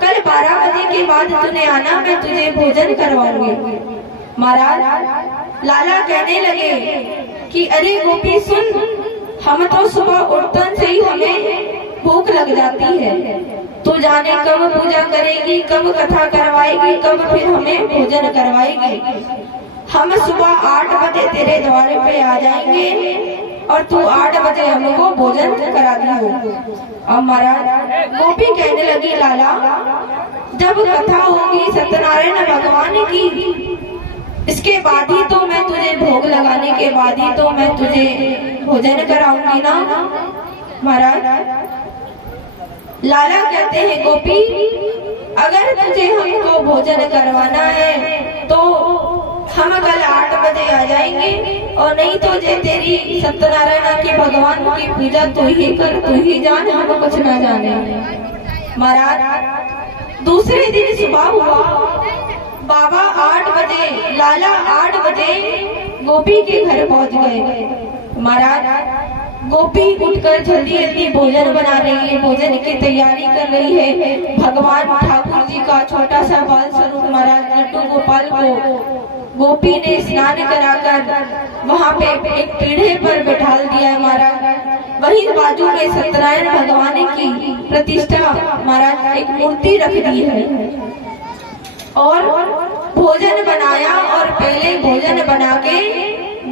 कल 12 बजे के बाद तूने आना, मैं तुझे भोजन करवाऊंगी। महाराज लाला कहने लगे कि अरे गोपी सुन, हम तो सुबह उठते से ही हमें भूख लग जाती है, तू जाने कब पूजा करेगी, कब कथा करवाएगी, कब फिर हमें भोजन करवाएगी। हम सुबह 8 बजे तेरे द्वारे पे आ जाएंगे और तू 8 बजे हमको भोजन करा दी हो। अब महाराज गोपी कहने लगी, लाला जब कथा होगी सत्यनारायण भगवान की, इसके बाद ही तो मैं तुझे भोग लगाने के बाद ही तो मैं तुझे भोजन कराऊंगी ना। महाराज लाला कहते हैं, गोपी अगर तुझे हमको भोजन करवाना है तो हम कल 8 बजे आ जाएंगे, और नहीं तो जे तेरी सत्यनारायण की भगवान की पूजा तू ही कर, तू ही जान, हम कुछ ना जाने। महाराज दूसरे दिन सुबह हुआ, बाबा 8 बजे, लाला 8 बजे गोपी के घर पहुंच गए। महाराज गोपी उठकर जल्दी जल्दी भोजन बना रही है, भोजन की तैयारी कर रही है। भगवान ठाकुर जी का छोटा सा बाल स्वरूप महाराज लड्डू गोपाल को गोपी ने स्नान कराकर वहाँ पे एक पीढ़े पर बैठा दिया है महाराज। वहीं बाजू में सत्यनारायण भगवान की प्रतिष्ठा महाराज एक मूर्ति रख दी है, और भोजन बनाया, और पहले भोजन बना के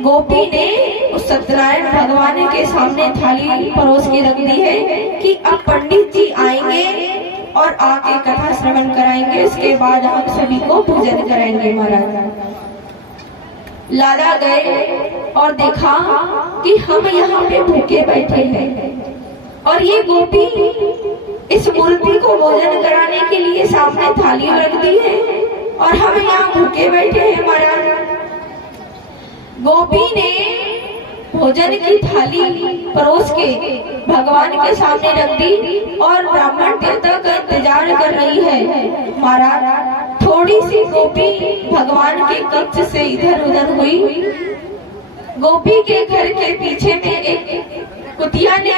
गोपी ने उस सत्यनारायण भगवान के सामने थाली परोस के रख दी है कि अब पंडित जी आएंगे और आके कथा श्रवण कराएंगे, उसके बाद हम सभी को भोजन कराएंगे। महाराज लाला गए और देखा कि हम यहाँ पे भूखे बैठे हैं, और ये गोपी इस मूर्ति को भोजन कराने के लिए सामने थाली रख दी है, और हम यहाँ भूखे बैठे हैं। महाराज गोपी ने भोजन की थाली परोस के भगवान के सामने रख दी, और ब्राह्मण देवता का इंतजार कर रही है। महाराज थोड़ी सी गोपी भगवान के कक्ष से इधर उधर हुई। गोपी के घर के पीछे में एक कुतिया ने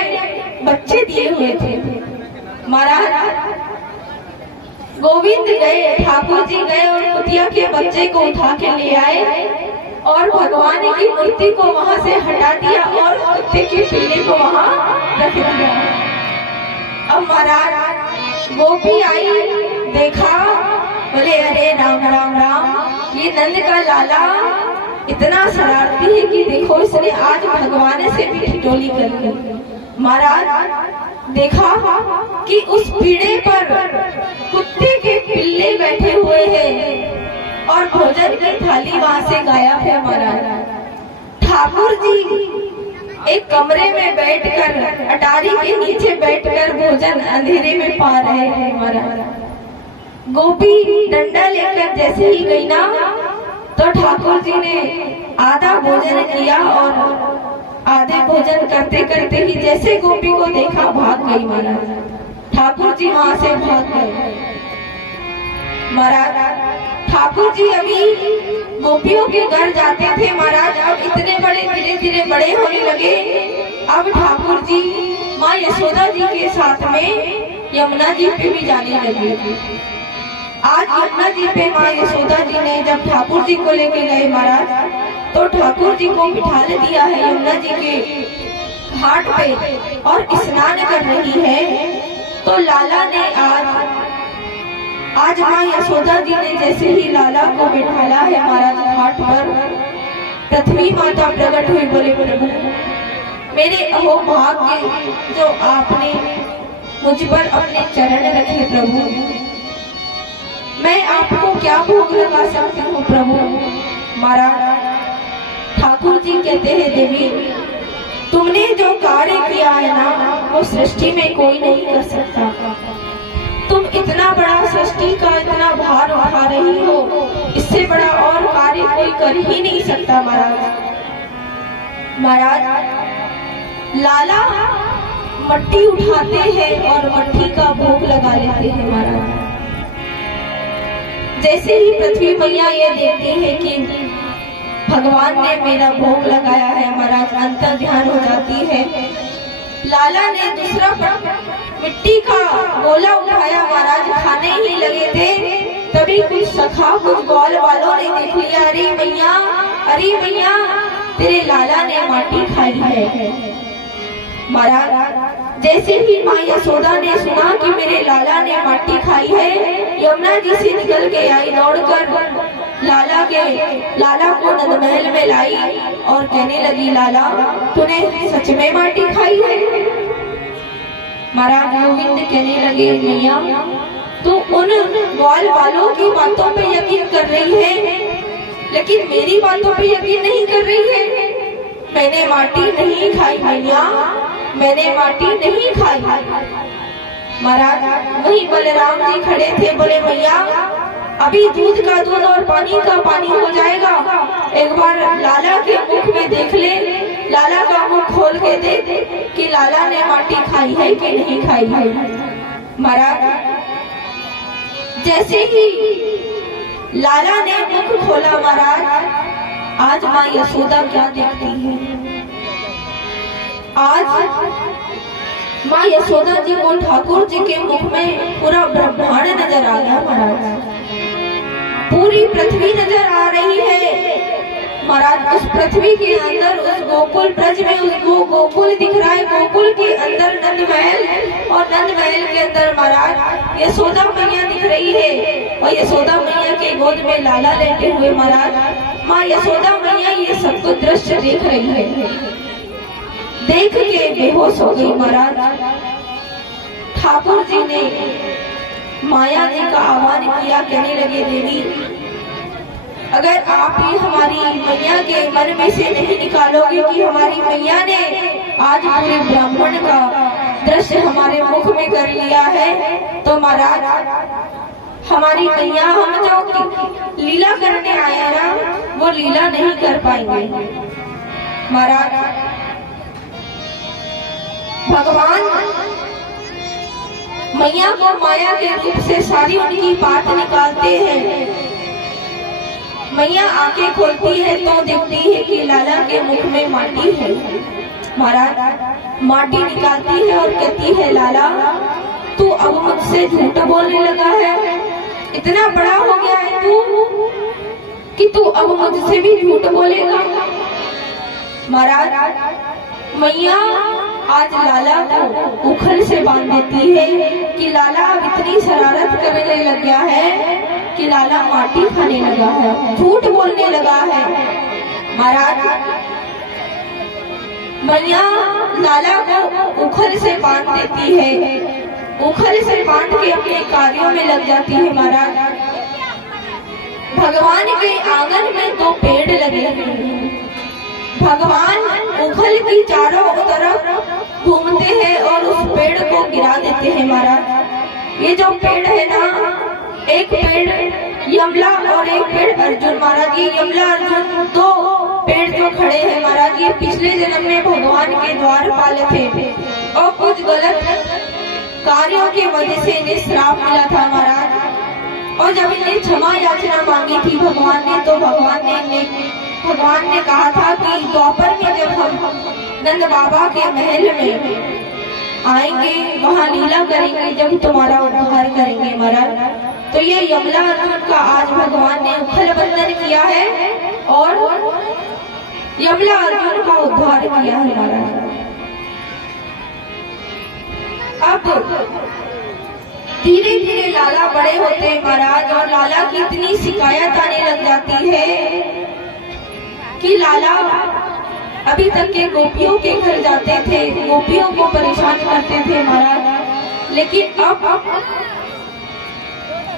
बच्चे दिए हुए थे। महाराज गोविंद गए, ठाकुर जी गए और कुतिया के बच्चे को उठा के ले आए, और भगवान की मूर्ति को वहां से हटा दिया, और कुत्ते के पिल्ले को वहां रख दिया। अब महाराज गोपी आई, देखा, बोले अरे राम राम राम, ये नंद का लाला इतना शरारती है कि देखो इसने आज भगवान से भी ठिठोली कर ली। महाराज देखा कि उस पीढ़े पर कुत्ते के पिल्ले बैठे हुए हैं, और भोजन की थाली वहां से गायब है। महाराज ठाकुर जी एक कमरे में बैठकर, अटारी के नीचे बैठकर भोजन अंधेरे में पा रहे हैं। महाराज गोपी डंडा लेकर जैसे ही गई ना, तो ठाकुर जी ने आधा भोजन किया, और आधे भोजन करते करते ही जैसे गोपी को देखा भाग गई। महाराज ठाकुर जी वहां से भाग गए। महाराज ठाकुर जी अभी गोपियों के घर जाते थे। महाराज अब इतने बड़े, धीरे धीरे बड़े होने लगे। अब ठाकुर जी माँ यशोदा जी के साथ में यमुना जी पे भी जाने लगे। आज यमुना जी पे माँ यशोदा जी ने जब ठाकुर जी को लेके गए महाराज, तो ठाकुर जी को बिठा दिया है यमुना जी के घाट पे, और स्नान कर रही है। तो लाला ने आज माँ यशोदा जी ने जैसे ही लाला को बिठाया है महाराज घाट पर, पृथ्वी माता प्रकट हुई, बोले प्रभु मेरे अहो भाग्य जो आपने मुझ पर अपने चरण रखे प्रभु, मैं आपको क्या भोग लगा सकती हूँ प्रभु। महाराज ठाकुर जी कहते हैं देवी तुमने जो कार्य किया है ना, वो सृष्टि में कोई नहीं कर सकता। तुम इतना बड़ा सृष्टि का इतना भार उठा रही हो, इससे बड़ा और कार्य कोई कर ही नहीं सकता। महाराज लाला मट्टी उठाते हैं और मट्टी का भोग लगा लेते हैं। महाराज जैसे ही पृथ्वी मैया ये देखती है कि भगवान ने मेरा भोग लगाया है, महाराज अंतर ध्यान हो जाती है। लाला ने दूसरा मिट्टी का गोला उठाया, महाराज खाने ही लगे थे, तभी कुछ सखा कुछ ग्वाल वालों ने देख लिया, अरे मैया तेरे लाला ने माटी खाई है। महाराज जैसे ही माँ यशोदा ने सुना कि मेरे लाला ने माटी खाई है, यमुना जी से निकल के आई दौड़कर लाला को नंदमहल में लाई और कहने लगी, लाला तूने सच में माटी खाई है? महाराज गोविंद कहने लगे, मैया तू उन ग्वाल वालों की बातों पे यकीन कर रही है, लेकिन मेरी बातों पे यकीन नहीं कर रही है। मैंने माटी नहीं खाई मैया, मैंने माटी नहीं खाई। महाराज वही बलराम जी खड़े थे, बोले मैया अभी दूध का दूध और पानी का पानी हो जाएगा, एक बार लाला के मुख में देख ले, लाला का मुख खोल के देख कि लाला ने माटी खाई है कि नहीं खाई है। महाराज जैसे ही लाला ने मुख खोला, महाराज आज माँ यशोदा क्या देखती है? आज माँ यशोदा जी को ठाकुर जी के मुख में पूरा ब्रह्मांड नजर आ गया। महाराज पूरी पृथ्वी नजर आ रही है। महाराज उस पृथ्वी के अंदर, उस गोकुल ब्रज में उसको गोकुल दिख रहा है, गोकुल के अंदर नंदमहल, और नंदमहल के अंदर महाराज यशोदा मैया दिख रही है, और यशोदा मैया के गोद में लाला लेटे हुए। महाराज माँ यशोदा मैया ये सब कुछ दृश्य देख रही है, देख के बेहोश हो गई। महाराज ठाकुर जी ने माया जी का आह्वान किया, कहने लगे, देवी अगर आप ही हमारी मैया के मन में से नहीं निकालोगे कि हमारी मैया ने आज पूरे ब्राह्मण का दृश्य हमारे मुख में कर लिया है, तो महाराज हमारी मैया हम जो लीला करने आए ना, वो लीला नहीं कर पाएंगे। महाराज भगवान मैया को माया के रूप से सारी उनकी बात निकालते हैं। मैया आंखें खोलती है तो देखती है कि लाला के मुख में माटी है। महाराज माटी निकालती है और कहती है, लाला तू अब मुझसे झूठ बोलने लगा है, इतना बड़ा हो गया है तू कि तू अब मुझसे भी झूठ बोलेगा। महाराज मैया आज लाला को उखल से बांध देती है कि लाला अब इतनी शरारत करने लग गया है कि लाला माटी खाने लगा है, झूठ बोलने लगा है। महाराज मैया लाला को उखल से बांध देती है, उखल से बांध के अपने कार्यों में लग जाती है। महाराज भगवान के आंगन में 2 पेड़ लगे हैं। भगवान उखल की चारों तरफ घूमते हैं और उस पेड़ को गिरा देते हैं। महाराज ये जो पेड़ है ना, एक पेड़ यमला और एक पेड़ अर्जुन। महाराज ये यमला अर्जुन 2 पेड़ जो खड़े हैं, महाराज ये पिछले जन्म में भगवान के द्वार पाले थे और कुछ गलत कार्यों की वजह से इन्हें श्राप मिला था। महाराज और जब इन्हें क्षमा याचना मांगी थी भगवान ने, तो भगवान ने कहा था कि द्वापर में जब हम नंद बाबा के महल में आएंगे, वहाँ लीला करेंगे, जब तुम्हारा उद्धार करेंगे। महाराज तो ये यमला अर्जुन का आज भगवान ने उखल बंधन किया है और यमला अर्जुन का उद्धार किया है। महाराज अब धीरे धीरे लाला बड़े होते हैं महाराज, और लाला की इतनी शिकायत आने लग जाती है कि लाला अभी तक के गोपियों के घर जाते थे, गोपियों को परेशान करते थे महाराज, लेकिन अब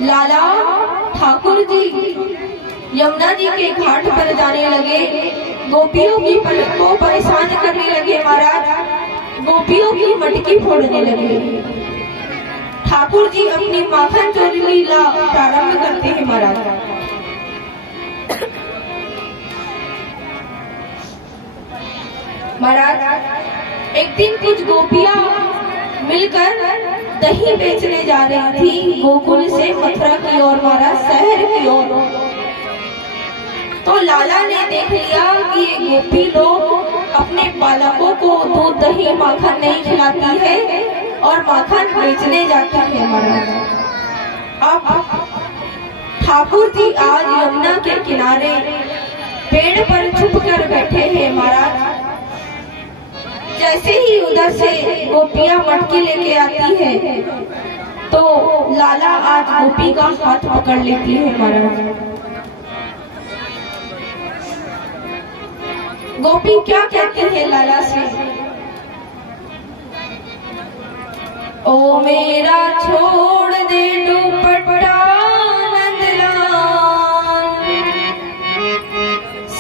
लाला ठाकुर जी यमुना जी के घाट पर जाने लगे, गोपियों को परेशान करने लगे। महाराज गोपियों की मटकी फोड़ने लगे। ठाकुर जी अपनी माखन चोरी लीला प्रारंभ करते हैं। महाराज एक दिन कुछ गोपियां मिलकर दही बेचने जा रही थी गोकुल से मथुरा की ओर, महाराज शहर की ओर। तो लाला ने देख लिया कि ये गोपी लोग अपने बालकों को दूध दही माखन नहीं खिलाती है और माखन बेचने जाती है। महाराज अब ठाकुर जी आज यमुना के किनारे पेड़ पर छुप कर बैठे हैं। महाराज जैसे ही उधर से गोपियां मटकी लेके आती है तो लाला आज गोपी का हाथ पकड़ लेती है। महाराज गोपी क्या कहती है लाला से, ओ मेरा छोड़ दे दुपट्टा नंदलाल,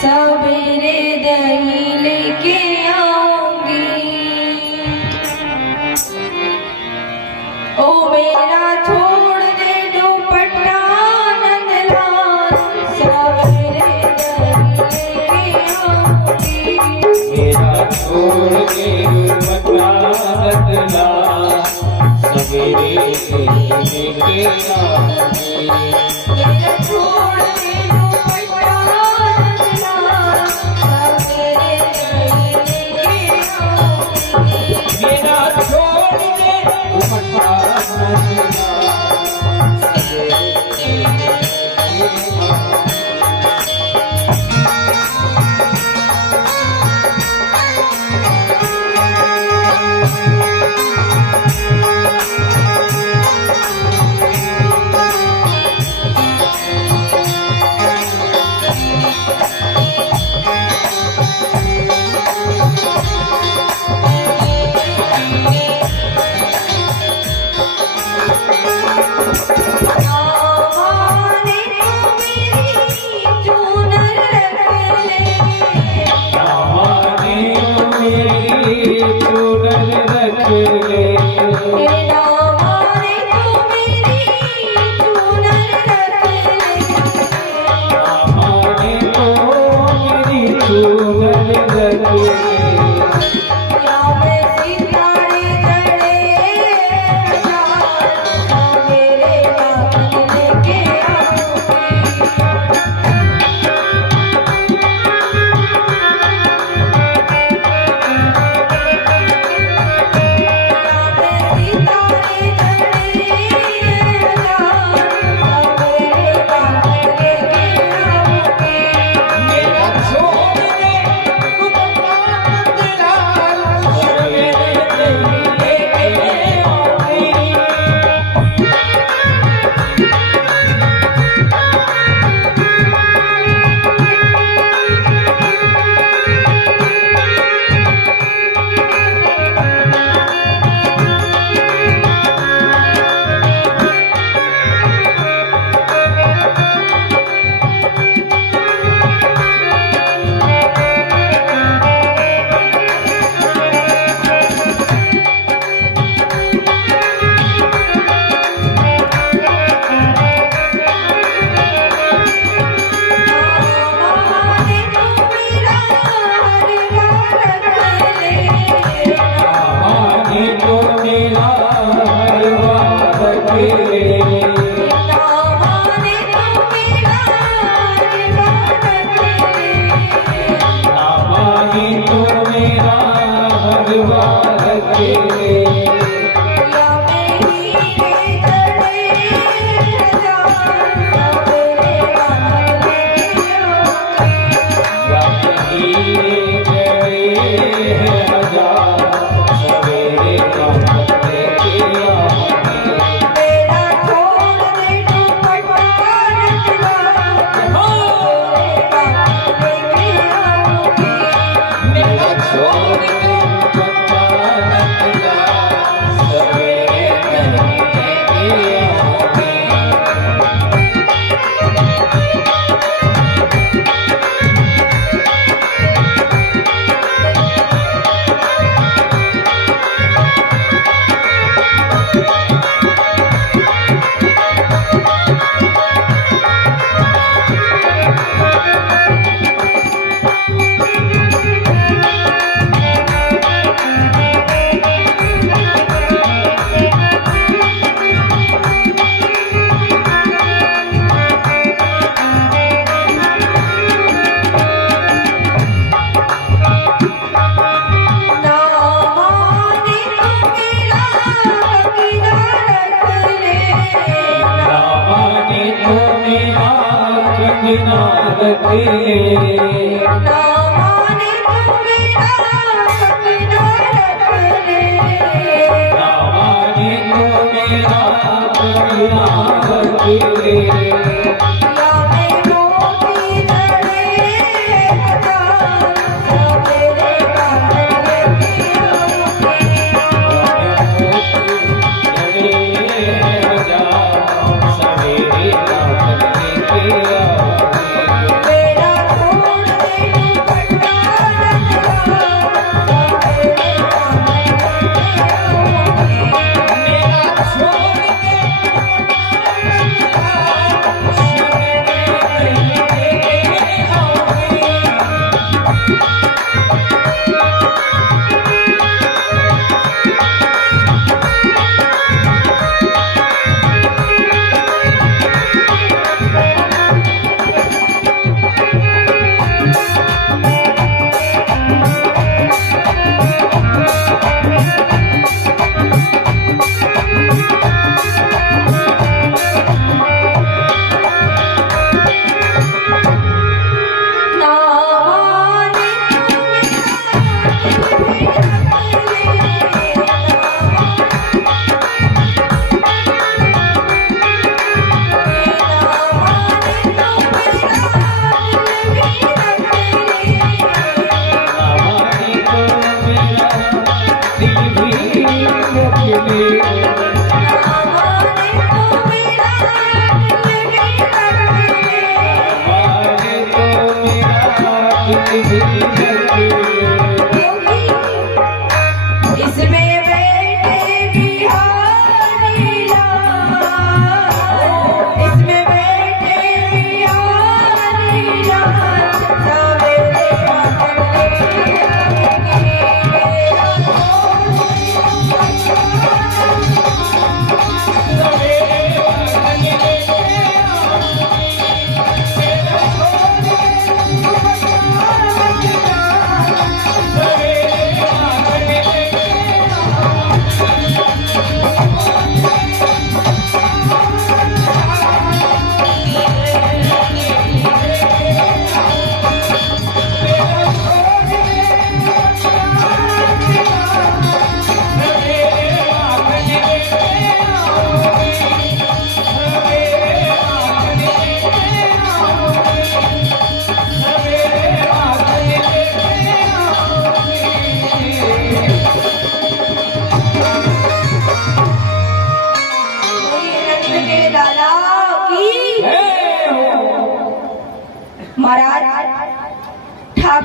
सवेरे दही लेके आऊंगी। ओ मेरा छोड़ दे दुपट्टा नंदलाल, सवेरे दही लेके आऊंगी। मेरा छोड़ के दुपट्टा नंदलाल, सवेरे लेके आऊंगी। मेरा छोड़ दे दुपट्टा नंदलाल, सवेरे दही लेके आऊंगी। मेरा छोड़ दे दुपट्टा नंदलाल, सवेरे लेके या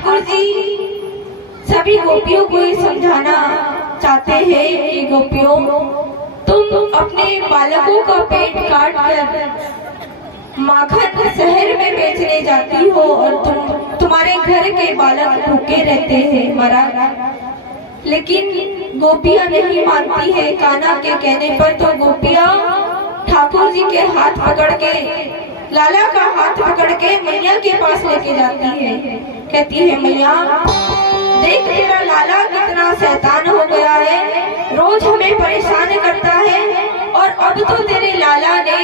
ठाकुर जी सभी गोपियों को ये समझाना चाहते हैं कि गोपियों, तुम अपने बालकों का पेट काट कर माखन शहर में बेचने जाती हो और तुम्हारे घर के बालक भूखे रहते हैं महाराज। लेकिन गोपियां नहीं मानती है। कान्हा के कहने पर तो गोपियां ठाकुर जी के हाथ पकड़ के, लाला का हाथ पकड़ के मैया के पास लेके जाती है। कहती है मैया देख तेरा लाला कितना शैतान हो गया है, रोज हमें परेशान करता है और अब तो तेरे लाला ने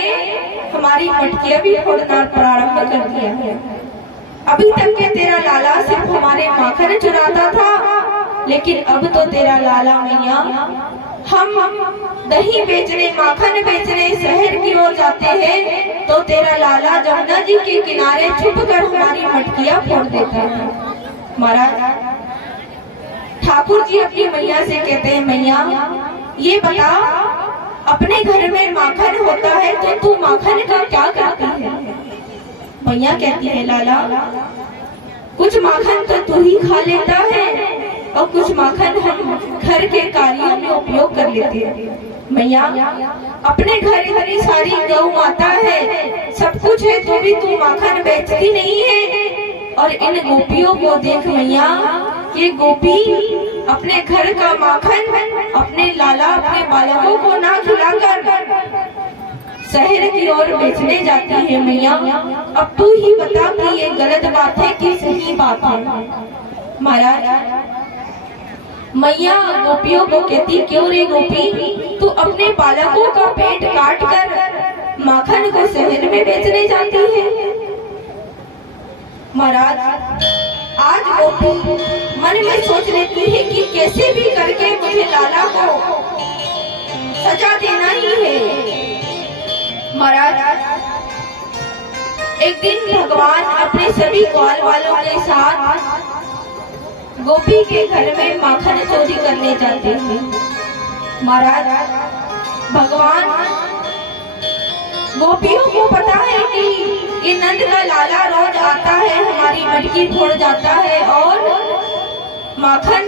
हमारी मटकियां भी फोड़ना प्रारंभ कर दिया है। अभी तक के तेरा लाला सिर्फ हमारे माखन चुराता था, लेकिन अब तो तेरा लाला मैया हम दही बेचने, माखन बेचने शहर की ओर जाते हैं तो तेरा लाला जमुना जी के किनारे छुप कर हमारी मटकियां फोड़ देता है। महाराज ठाकुर जी अपनी मैया से कहते हैं मैया ये बता, अपने घर में माखन होता है तो तू माखन का क्या करती है? मैया कहती है लाला कुछ माखन तो तू ही खा लेता है और कुछ माखन हम घर के कार्यों में उपयोग कर लेते हैं। मैया अपने घर इतनी सारी गौ माता है, सब कुछ है, तो भी तू माखन बेचती नहीं है। और इन गोपियों को देख मैया, ये गोपी अपने घर का माखन अपने लाला, अपने बालकों को ना खिलाकर शहर की ओर बेचने जाती है। मैया अब तू ही बता कि ये गलत बात है कि सही बात है? महाराज मैया गोपियों को कहती क्यों रे गोपी, तू अपने बालकों का पेट काट कर माखन को शहर में बेचने जाती है? महाराज आज गोपी मन में सोच लेती है कि कैसे भी करके मुझे लाला को सजा देना ही है। महाराज एक दिन भगवान अपने सभी ग्वाल वालों के साथ गोपी के घर में माखन चोरी करने जाते हैं। महाराज भगवान गोपियों को पता है कि ये नंद का लाला रोज आता है, हमारी मटकी फोड़ जाता है और माखन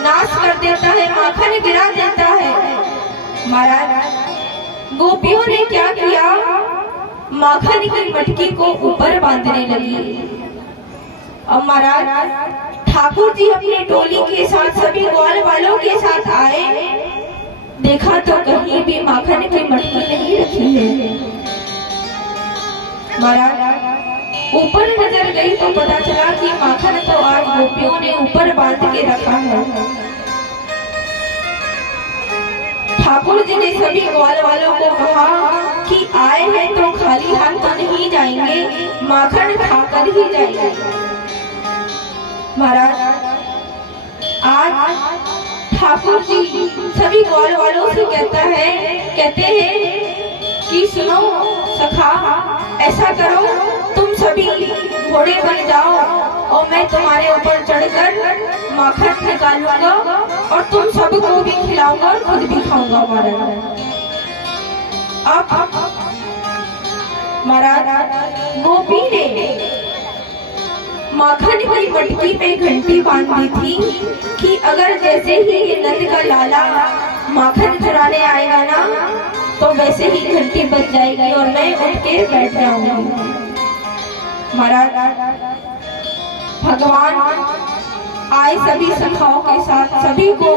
नाश कर देता है, माखन गिरा देता है। महाराज गोपियों ने क्या किया, माखन की मटकी को ऊपर बांधने लगी। और महाराज ठाकुर जी अपनी टोली के साथ सभी ग्वाल वालों के साथ आए, देखा तो कहीं भी माखन की मटकी नहीं रखी है। महाराज ऊपर नजर गई तो पता चला कि माखन तो आज गोपियों ने ऊपर बांध के रखा है। ठाकुर जी ने सभी ग्वाल वालों को कहा कि आए हैं तो खाली हाथ तो नहीं जाएंगे, माखन खाकर ही जाएंगे। महाराज आज ठाकुर जी सभी ग्वाल वालों से कहते हैं कि सुनो सखा, ऐसा करो तुम सभी घोड़े बन जाओ और मैं तुम्हारे ऊपर चढ़कर माखन निकालूंगा और तुम सबको भी खिलाऊंगा और खुद भी खाऊंगा। महाराज गोपी ने माखन की मटकी में घंटी बांध दी थी कि अगर जैसे ही ये नंद का लाला माखन चुराने आएगा ना तो वैसे ही घंटी बज जाएगी और मैं उठ के बैठ जाऊंगी। महाराज भगवान आए सभी सखाओं के साथ, सभी को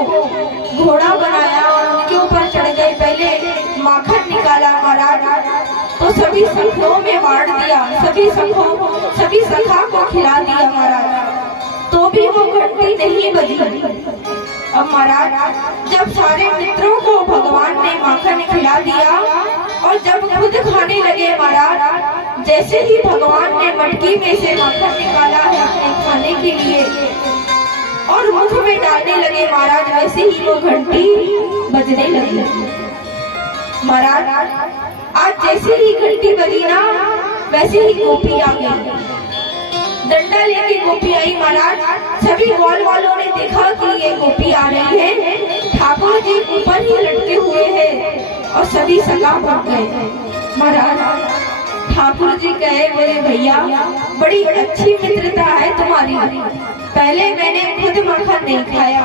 घोड़ा बनाया और उनके ऊपर चढ़ गए। पहले माखन निकाला महाराज तो सभी सखों में बांट दिया, सभी सखा को खिला दिया महाराज, तो भी वो घंटी नहीं बजी। अब महाराज जब सारे मित्रों को भगवान ने माखन खिला दिया और जब खुद खाने लगे महाराज, जैसे ही भगवान ने मटकी में से माखन निकाला है अपने खाने के लिए और मुख में डालने लगे महाराज, वैसे ही वो घंटी बजने लगी। महाराज आज जैसे ही घंटी बजी ना वैसे ही गोपी आ गई, डंडा लेके गोपी आई। महाराज सभी ग्वाल वालों ने देखा कि ये गोपी आ रही है, ठाकुर जी ऊपर ही लटके हुए हैं और सभी सगा भाग गए। महाराज ठाकुर जी कहे मेरे भैया बड़ी अच्छी मित्रता है तुम्हारी, पहले मैंने खुद माखन नहीं खाया,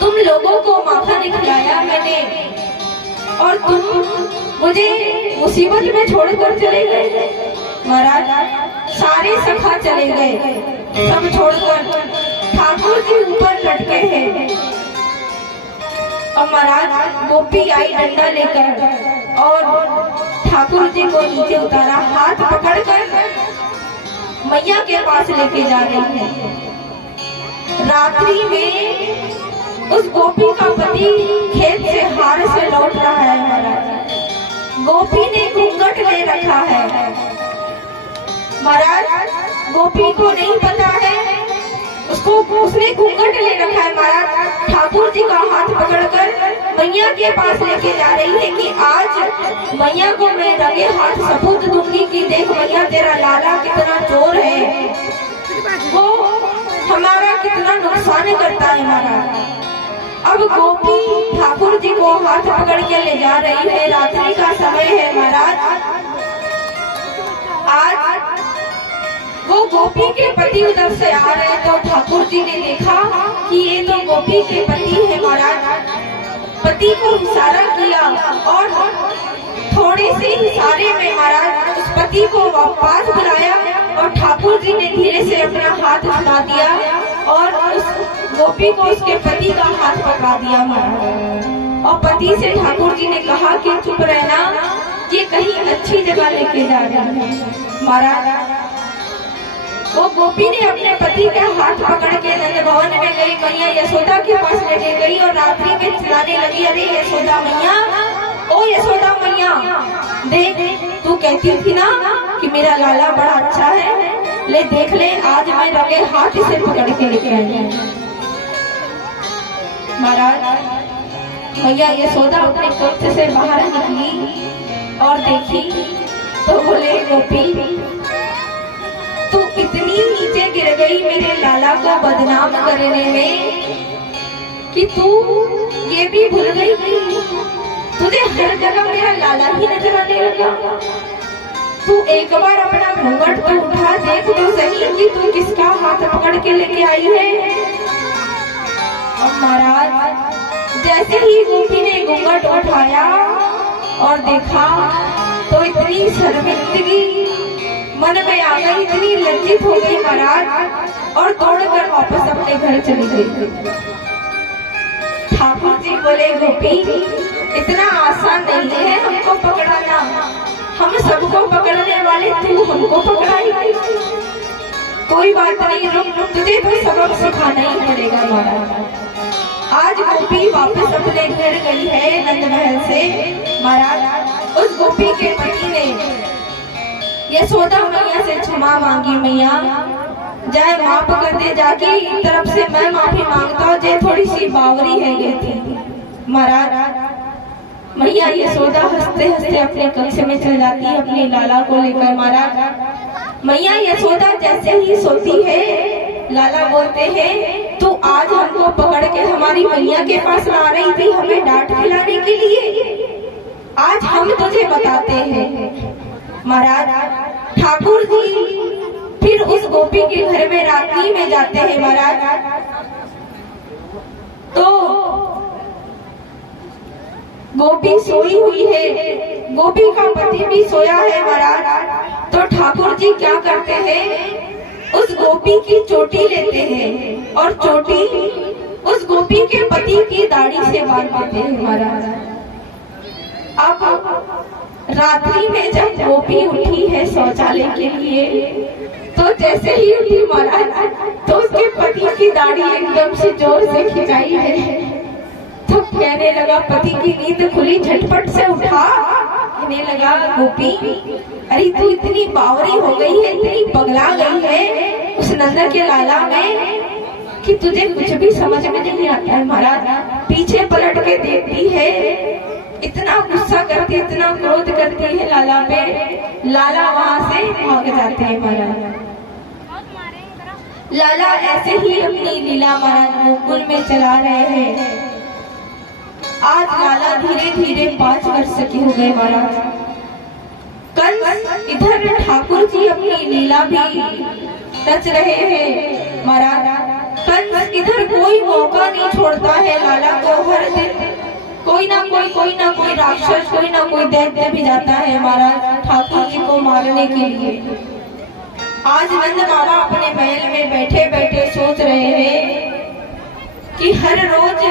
तुम लोगों को माखन खिलाया मैंने, और तुम मुझे मुसीबत में छोड़कर चले गए। महाराज सारे सखा चले गए, सब छोड़कर ठाकुर जी ऊपर लटके हैं। और महाराज गोपी आई डंडा लेकर और ठाकुर जी को नीचे उतारा, हाथ पकड़कर मैया के पास लेके जा रही है। रात्रि में उस गोपी का पति खेत से हार से लौट रहा है। महाराज गोपी ने घूंघट ले रखा है। महाराज गोपी को नहीं पता है, उसने घूंघट ले रखा है। महाराज ठाकुर जी का हाथ पकड़कर मैया के पास लेके जा रही है कि आज मैया को मैं रंगे हाथ सबूत दूंगी कि देख मैया तेरा लाला कितना चोर है, वो हमारा कितना नुकसान करता है। महाराज अब गोपी ठाकुर जी को हाथ पकड़ के ले जा रही है, रात्रि का समय है। महाराज आज वो गोपी के पति उधर से आ रहे तो ठाकुर जी ने देखा कि ये तो गोपी के पति है। महाराज पति को इशारा किया और थोड़े से इशारे में महाराज उस पति को वापस बुलाया और ठाकुर जी ने धीरे से अपना हाथ उठा दिया और उस गोपी को उसके पति का हाथ पकड़ा दिया। महाराज और पति से ठाकुर जी ने कहा कि चुप रहना, ये कहीं अच्छी जगह लेके जा रहा है। महाराज वो गोपी ने अपने पति का हाथ पकड़ के नंद भवन में गई, मैया यशोदा के पास लेके गई और रात्रि में चिल्लाने लगी, अरे यशोदा मैया, ओ यशोदा मैया, देख तू कहती थी ना कि मेरा लाला बड़ा अच्छा है, ले देख ले आज मैं रंगे हाथ से पकड़ के लेके आई। महाराज मैया यशोदा अपने कक्ष से बाहर निकली और देखी तो बोले गोपी तू इतनी नीचे गिर गई मेरे लाला को बदनाम करने में कि तू ये भी भूल गई कि तुझे हर जगह मेरा लाला ही नजर आने लगा। तू एक बार अपना घूंघट तो उठा, देख तो सही कि तू किसका हाथ पकड़ के लेके आई है। और महाराज जैसे ही गोपी ने घूंघट उठाया और देखा तो इतनी शर्मिंदगी मन में आ गई, इतनी लज्जित हो गई महाराज और दौड़कर वापस अपने घर चली गई। ठाकुर जी बोले गोपी इतना आसान नहीं है हमको पकड़ाना, हम सबको पकड़ने वाले तू हमको पकड़ाई। कोई बात नहीं, रुक, तुझे तो सबक सिखाना ही पड़ेगा। महाराज आज गोपी वापस अपने घर गई है नंद महल से। महाराज उस गोपी के पति ने यशोदा मैया से क्षमा मांगी, मैया जाए माफ कर दे, जाके तरफ से मैं माफी मांगता हूँ, जे थोड़ी सी बावरी है ये थी। महाराज मैया यशोदा हंसते हंसते अपने कक्ष में चल जाती है अपने लाला को लेकर। महाराज मैया यशोदा जैसे ही सोती है लाला बोलते हैं तू आज हमको पकड़ के हमारी मैया के पास ला रही थी हमें डांट खिलाने के लिए, आज हम तुझे बताते हैं। महाराज ठाकुर जी फिर उस गोपी के घर में रात्रि में जाते हैं। महाराज तो गोपी सोई हुई है, गोपी का पति भी सोया है। महाराज तो ठाकुर जी क्या करते हैं, उस गोपी की चोटी लेते हैं और चोटी उस गोपी के पति की दाढ़ी से बांध देते हैं। महाराज अब रात्रि में जब गोपी उठी है शौचालय के लिए तो जैसे ही उठी महाराज तो उसके पति की दाढ़ी एकदम से जोर से खिंचाई है। तो कहने लगा, पति की नींद खुली, झटपट से उठा, कहने लगा गोपी अरे तू इतनी बावरी हो गई है, इतनी पगला गई है उस नंद के लाला में कि तुझे कुछ भी समझ में नहीं आता है। महाराज पीछे पलट के देखती है, इतना गुस्सा करती, इतना क्रोध करती है लाला पे, लाला वहां से भाग जाते हैं। महाराज लाला ऐसे ही अपनी लीला महाराज गोकुल में चला रहे हैं। आज लाला धीरे धीरे 5 वर्ष के हो गए। महाराज कंस इधर ठाकुर जी अपनी लीला भी रच रहे हैं महाराज कंस इधर कोई मौका नहीं छोड़ता है लाला को। हर दिन कोई ना कोई राक्षस, कोई ना कोई दैत्य भी जाता है महाराज ठाकुर जी को मारने के लिए। आज नंद बाबा अपने महल में बैठे बैठे सोच रहे हैं कि हर रोज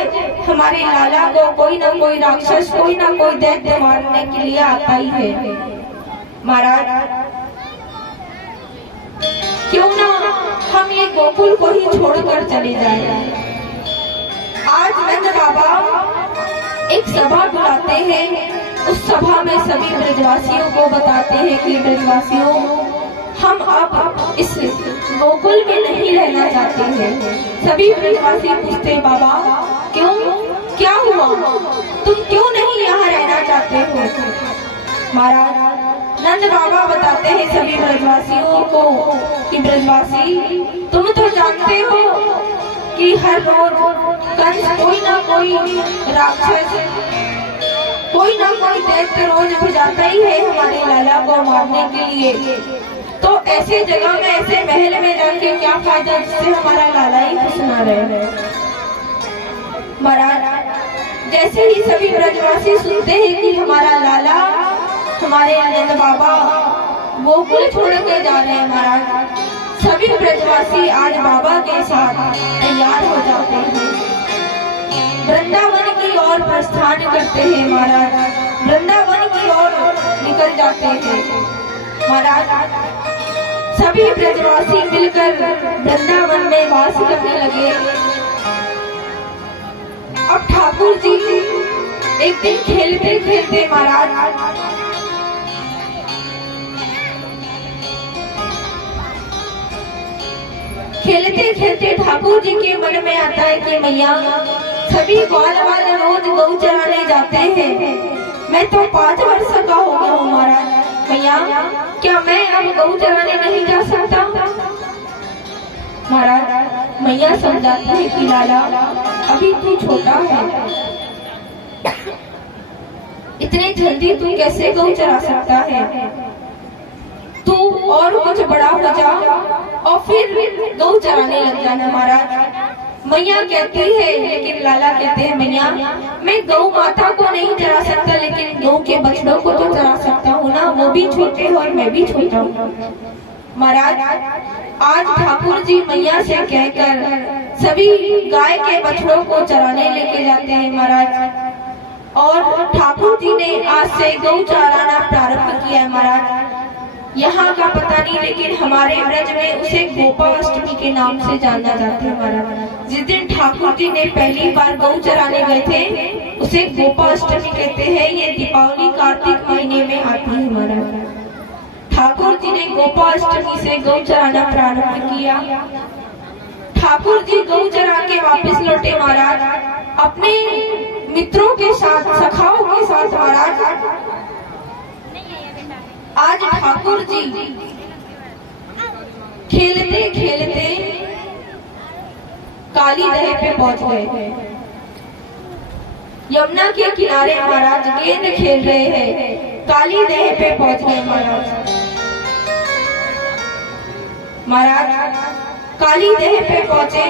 हमारे लाला को कोई ना कोई राक्षस, कोई ना कोई दैत्य मारने के लिए आता ही है। महाराज क्यों ना हम ये गोकुल को ही छोड़कर चले जाएं। आज नंद बाबा एक सभा बुलाते हैं। उस सभा में सभी ब्रजवासियों को बताते हैं कि ब्रजवासियों, हम अब इस गोकुल में नहीं रहना चाहते हैं। सभी ब्रजवासी पूछते बाबा क्यों, क्या हुआ, तुम क्यों नहीं यहाँ रहना चाहते हो। महाराज नंद बाबा बताते हैं सभी ब्रजवासियों को कि ब्रजवासी, तुम तो जानते हो कि हर रोज कंस कोई ना कोई राक्षस, कोई ना कोई दैत्य रोज भेजाता ही है हमारे लाला को मारने के लिए। तो ऐसे जगह में, ऐसे महल में रहकर क्या फायदा जिससे हमारा लाला ही खुश ना रहे। महाराज जैसे ही सभी ब्रजवासी सुनते हैं कि हमारा लाला, हमारे नंद बाबा गोकुल छोड़ के जा रहे हैं, महाराज सभी ब्रजवासी आज बाबा के साथ तैयार हो जाते हैं, वृंदावन की ओर प्रस्थान करते हैं। महाराज वृंदावन की ओर निकल जाते हैं। महाराज सभी ब्रजवासी मिलकर वृंदावन में वास करने लगे। अब ठाकुर जी एक दिन खेलते खेलते महाराज खेलते खेलते ठाकुर जी के मन में आता है कि मैया सभी ग्वाल वाले रोज गौ चराने जाते हैं, मैं तो 5 वर्ष का हो गया हूँ महाराज, मैया क्या मैं अब गौ चराने नहीं जा सकता। महाराज मैया समझाती है कि लाला अभी तू छोटा है, इतने जल्दी तू कैसे गौ चरा सकता है, तू और कुछ बड़ा हो जा और फिर गौ चराने लग जाना। महाराज मैया कहती है, लेकिन लाला कहते हैं मैया मैं गौ माता को नहीं चरा सकता, लेकिन गौ के बछड़ों को तो चरा सकता हूँ ना, वो भी छोटे हो और मैं भी छोटा हूँ। महाराज आज ठाकुर जी मैया से कहकर सभी गाय के बछड़ों को चराने लेके जाते हैं महाराज, और ठाकुर जी ने आज से गौ चराना प्रारंभ किया है। महाराज यहाँ का पता नहीं, लेकिन हमारे ब्रज में उसे गोपाष्टमी के नाम से जाना जाता है। महाराज जिस दिन ठाकुर जी ने पहली बार गौ चराने गए थे उसे गोपाष्टमी कहते हैं। ये दीपावली कार्तिक महीने में आती है। महाराज ठाकुर जी ने गोपाष्टमी से गौ चराना प्रारंभ किया। ठाकुर जी गौ चरा के वापस लौटे महाराज अपने मित्रों के साथ, सखाओं के साथ। महाराज आज ठाकुर जी खेलते खेलते काली दह पे पहुंच गए। यमुना के किनारे महाराज गेंद खेल रहे हैं, काली दह पे पहुंच गए महाराज। महाराज काली दह पे पहुंचे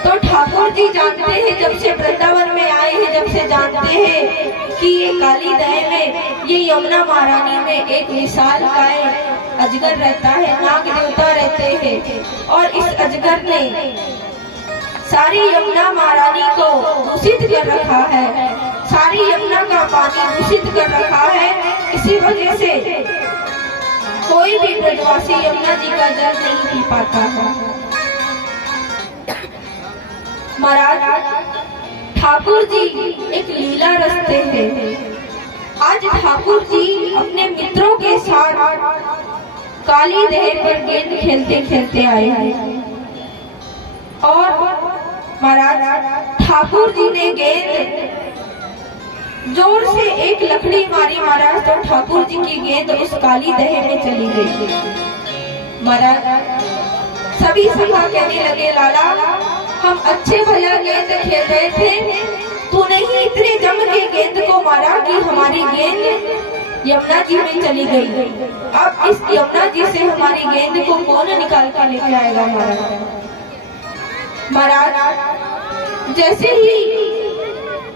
तो ठाकुर जी जानते हैं, जब से वृंदावन में आए हैं, जब से जानते हैं कि ये काली दह में, ये यमुना महारानी में एक विशाल काय अजगर रहता है, नाग देवता रहते हैं, और इस अजगर ने सारी यमुना महारानी को दूषित कर रखा है, सारी यमुना का पानी दूषित कर रखा है। इसी वजह से कोई भी ब्रजवासी यमुना जी का जल नहीं पी पाता है। महाराज ठाकुर जी एक लीला रचते हैं। आज ठाकुर जी अपने मित्रों के साथ काली दह पर गेंद खेलते खेलते आए हैं, और महाराज ठाकुर जी ने गेंद जोर से एक लकड़ी मारी महाराज, तो ठाकुर जी की गेंद उस काली दह में चली गई। महाराज सभी सखा कहने लगे लाला हम अच्छे भला गेंद खेल रहे थे, तूने ही इतने जम के गेंद को मारा कि हमारी गेंद यमुना जी में चली गई। अब इस यमुना जी से हमारी गेंद को कौन निकाल कर लेके आएगा। महाराज महाराज जैसे ही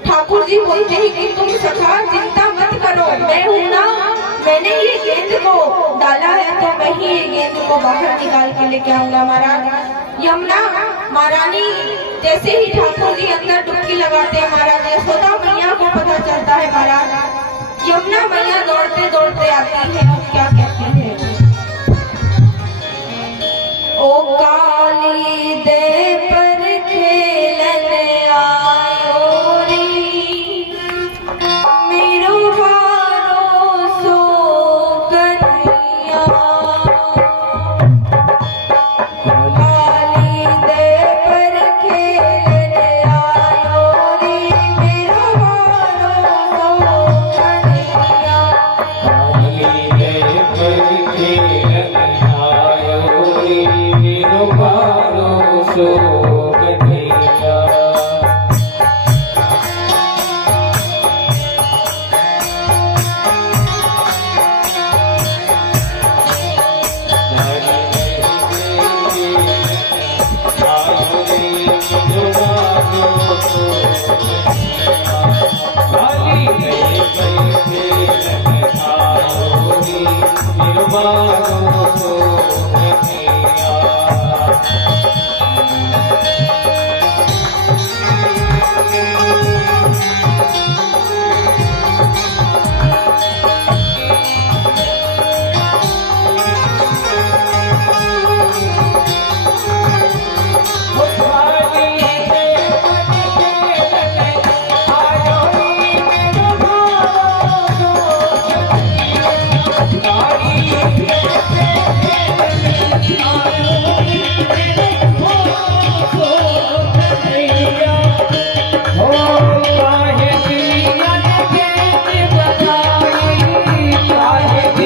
ठाकुर जी बोलते हैं कि तुम सखा चिंता मत करो, मैं हूं ना, मैंने ये गेंद को डाला है तो मैं ही ये गेंद को बाहर निकाल के लेके आऊंगा। महाराज यमुना महारानी जैसे ही ठाकुर जी अंदर डुबकी लगाते हैं महाराज, यशोदा मैया को पता चलता है महाराज। यमुना मैया दौड़ते दौड़ते आती है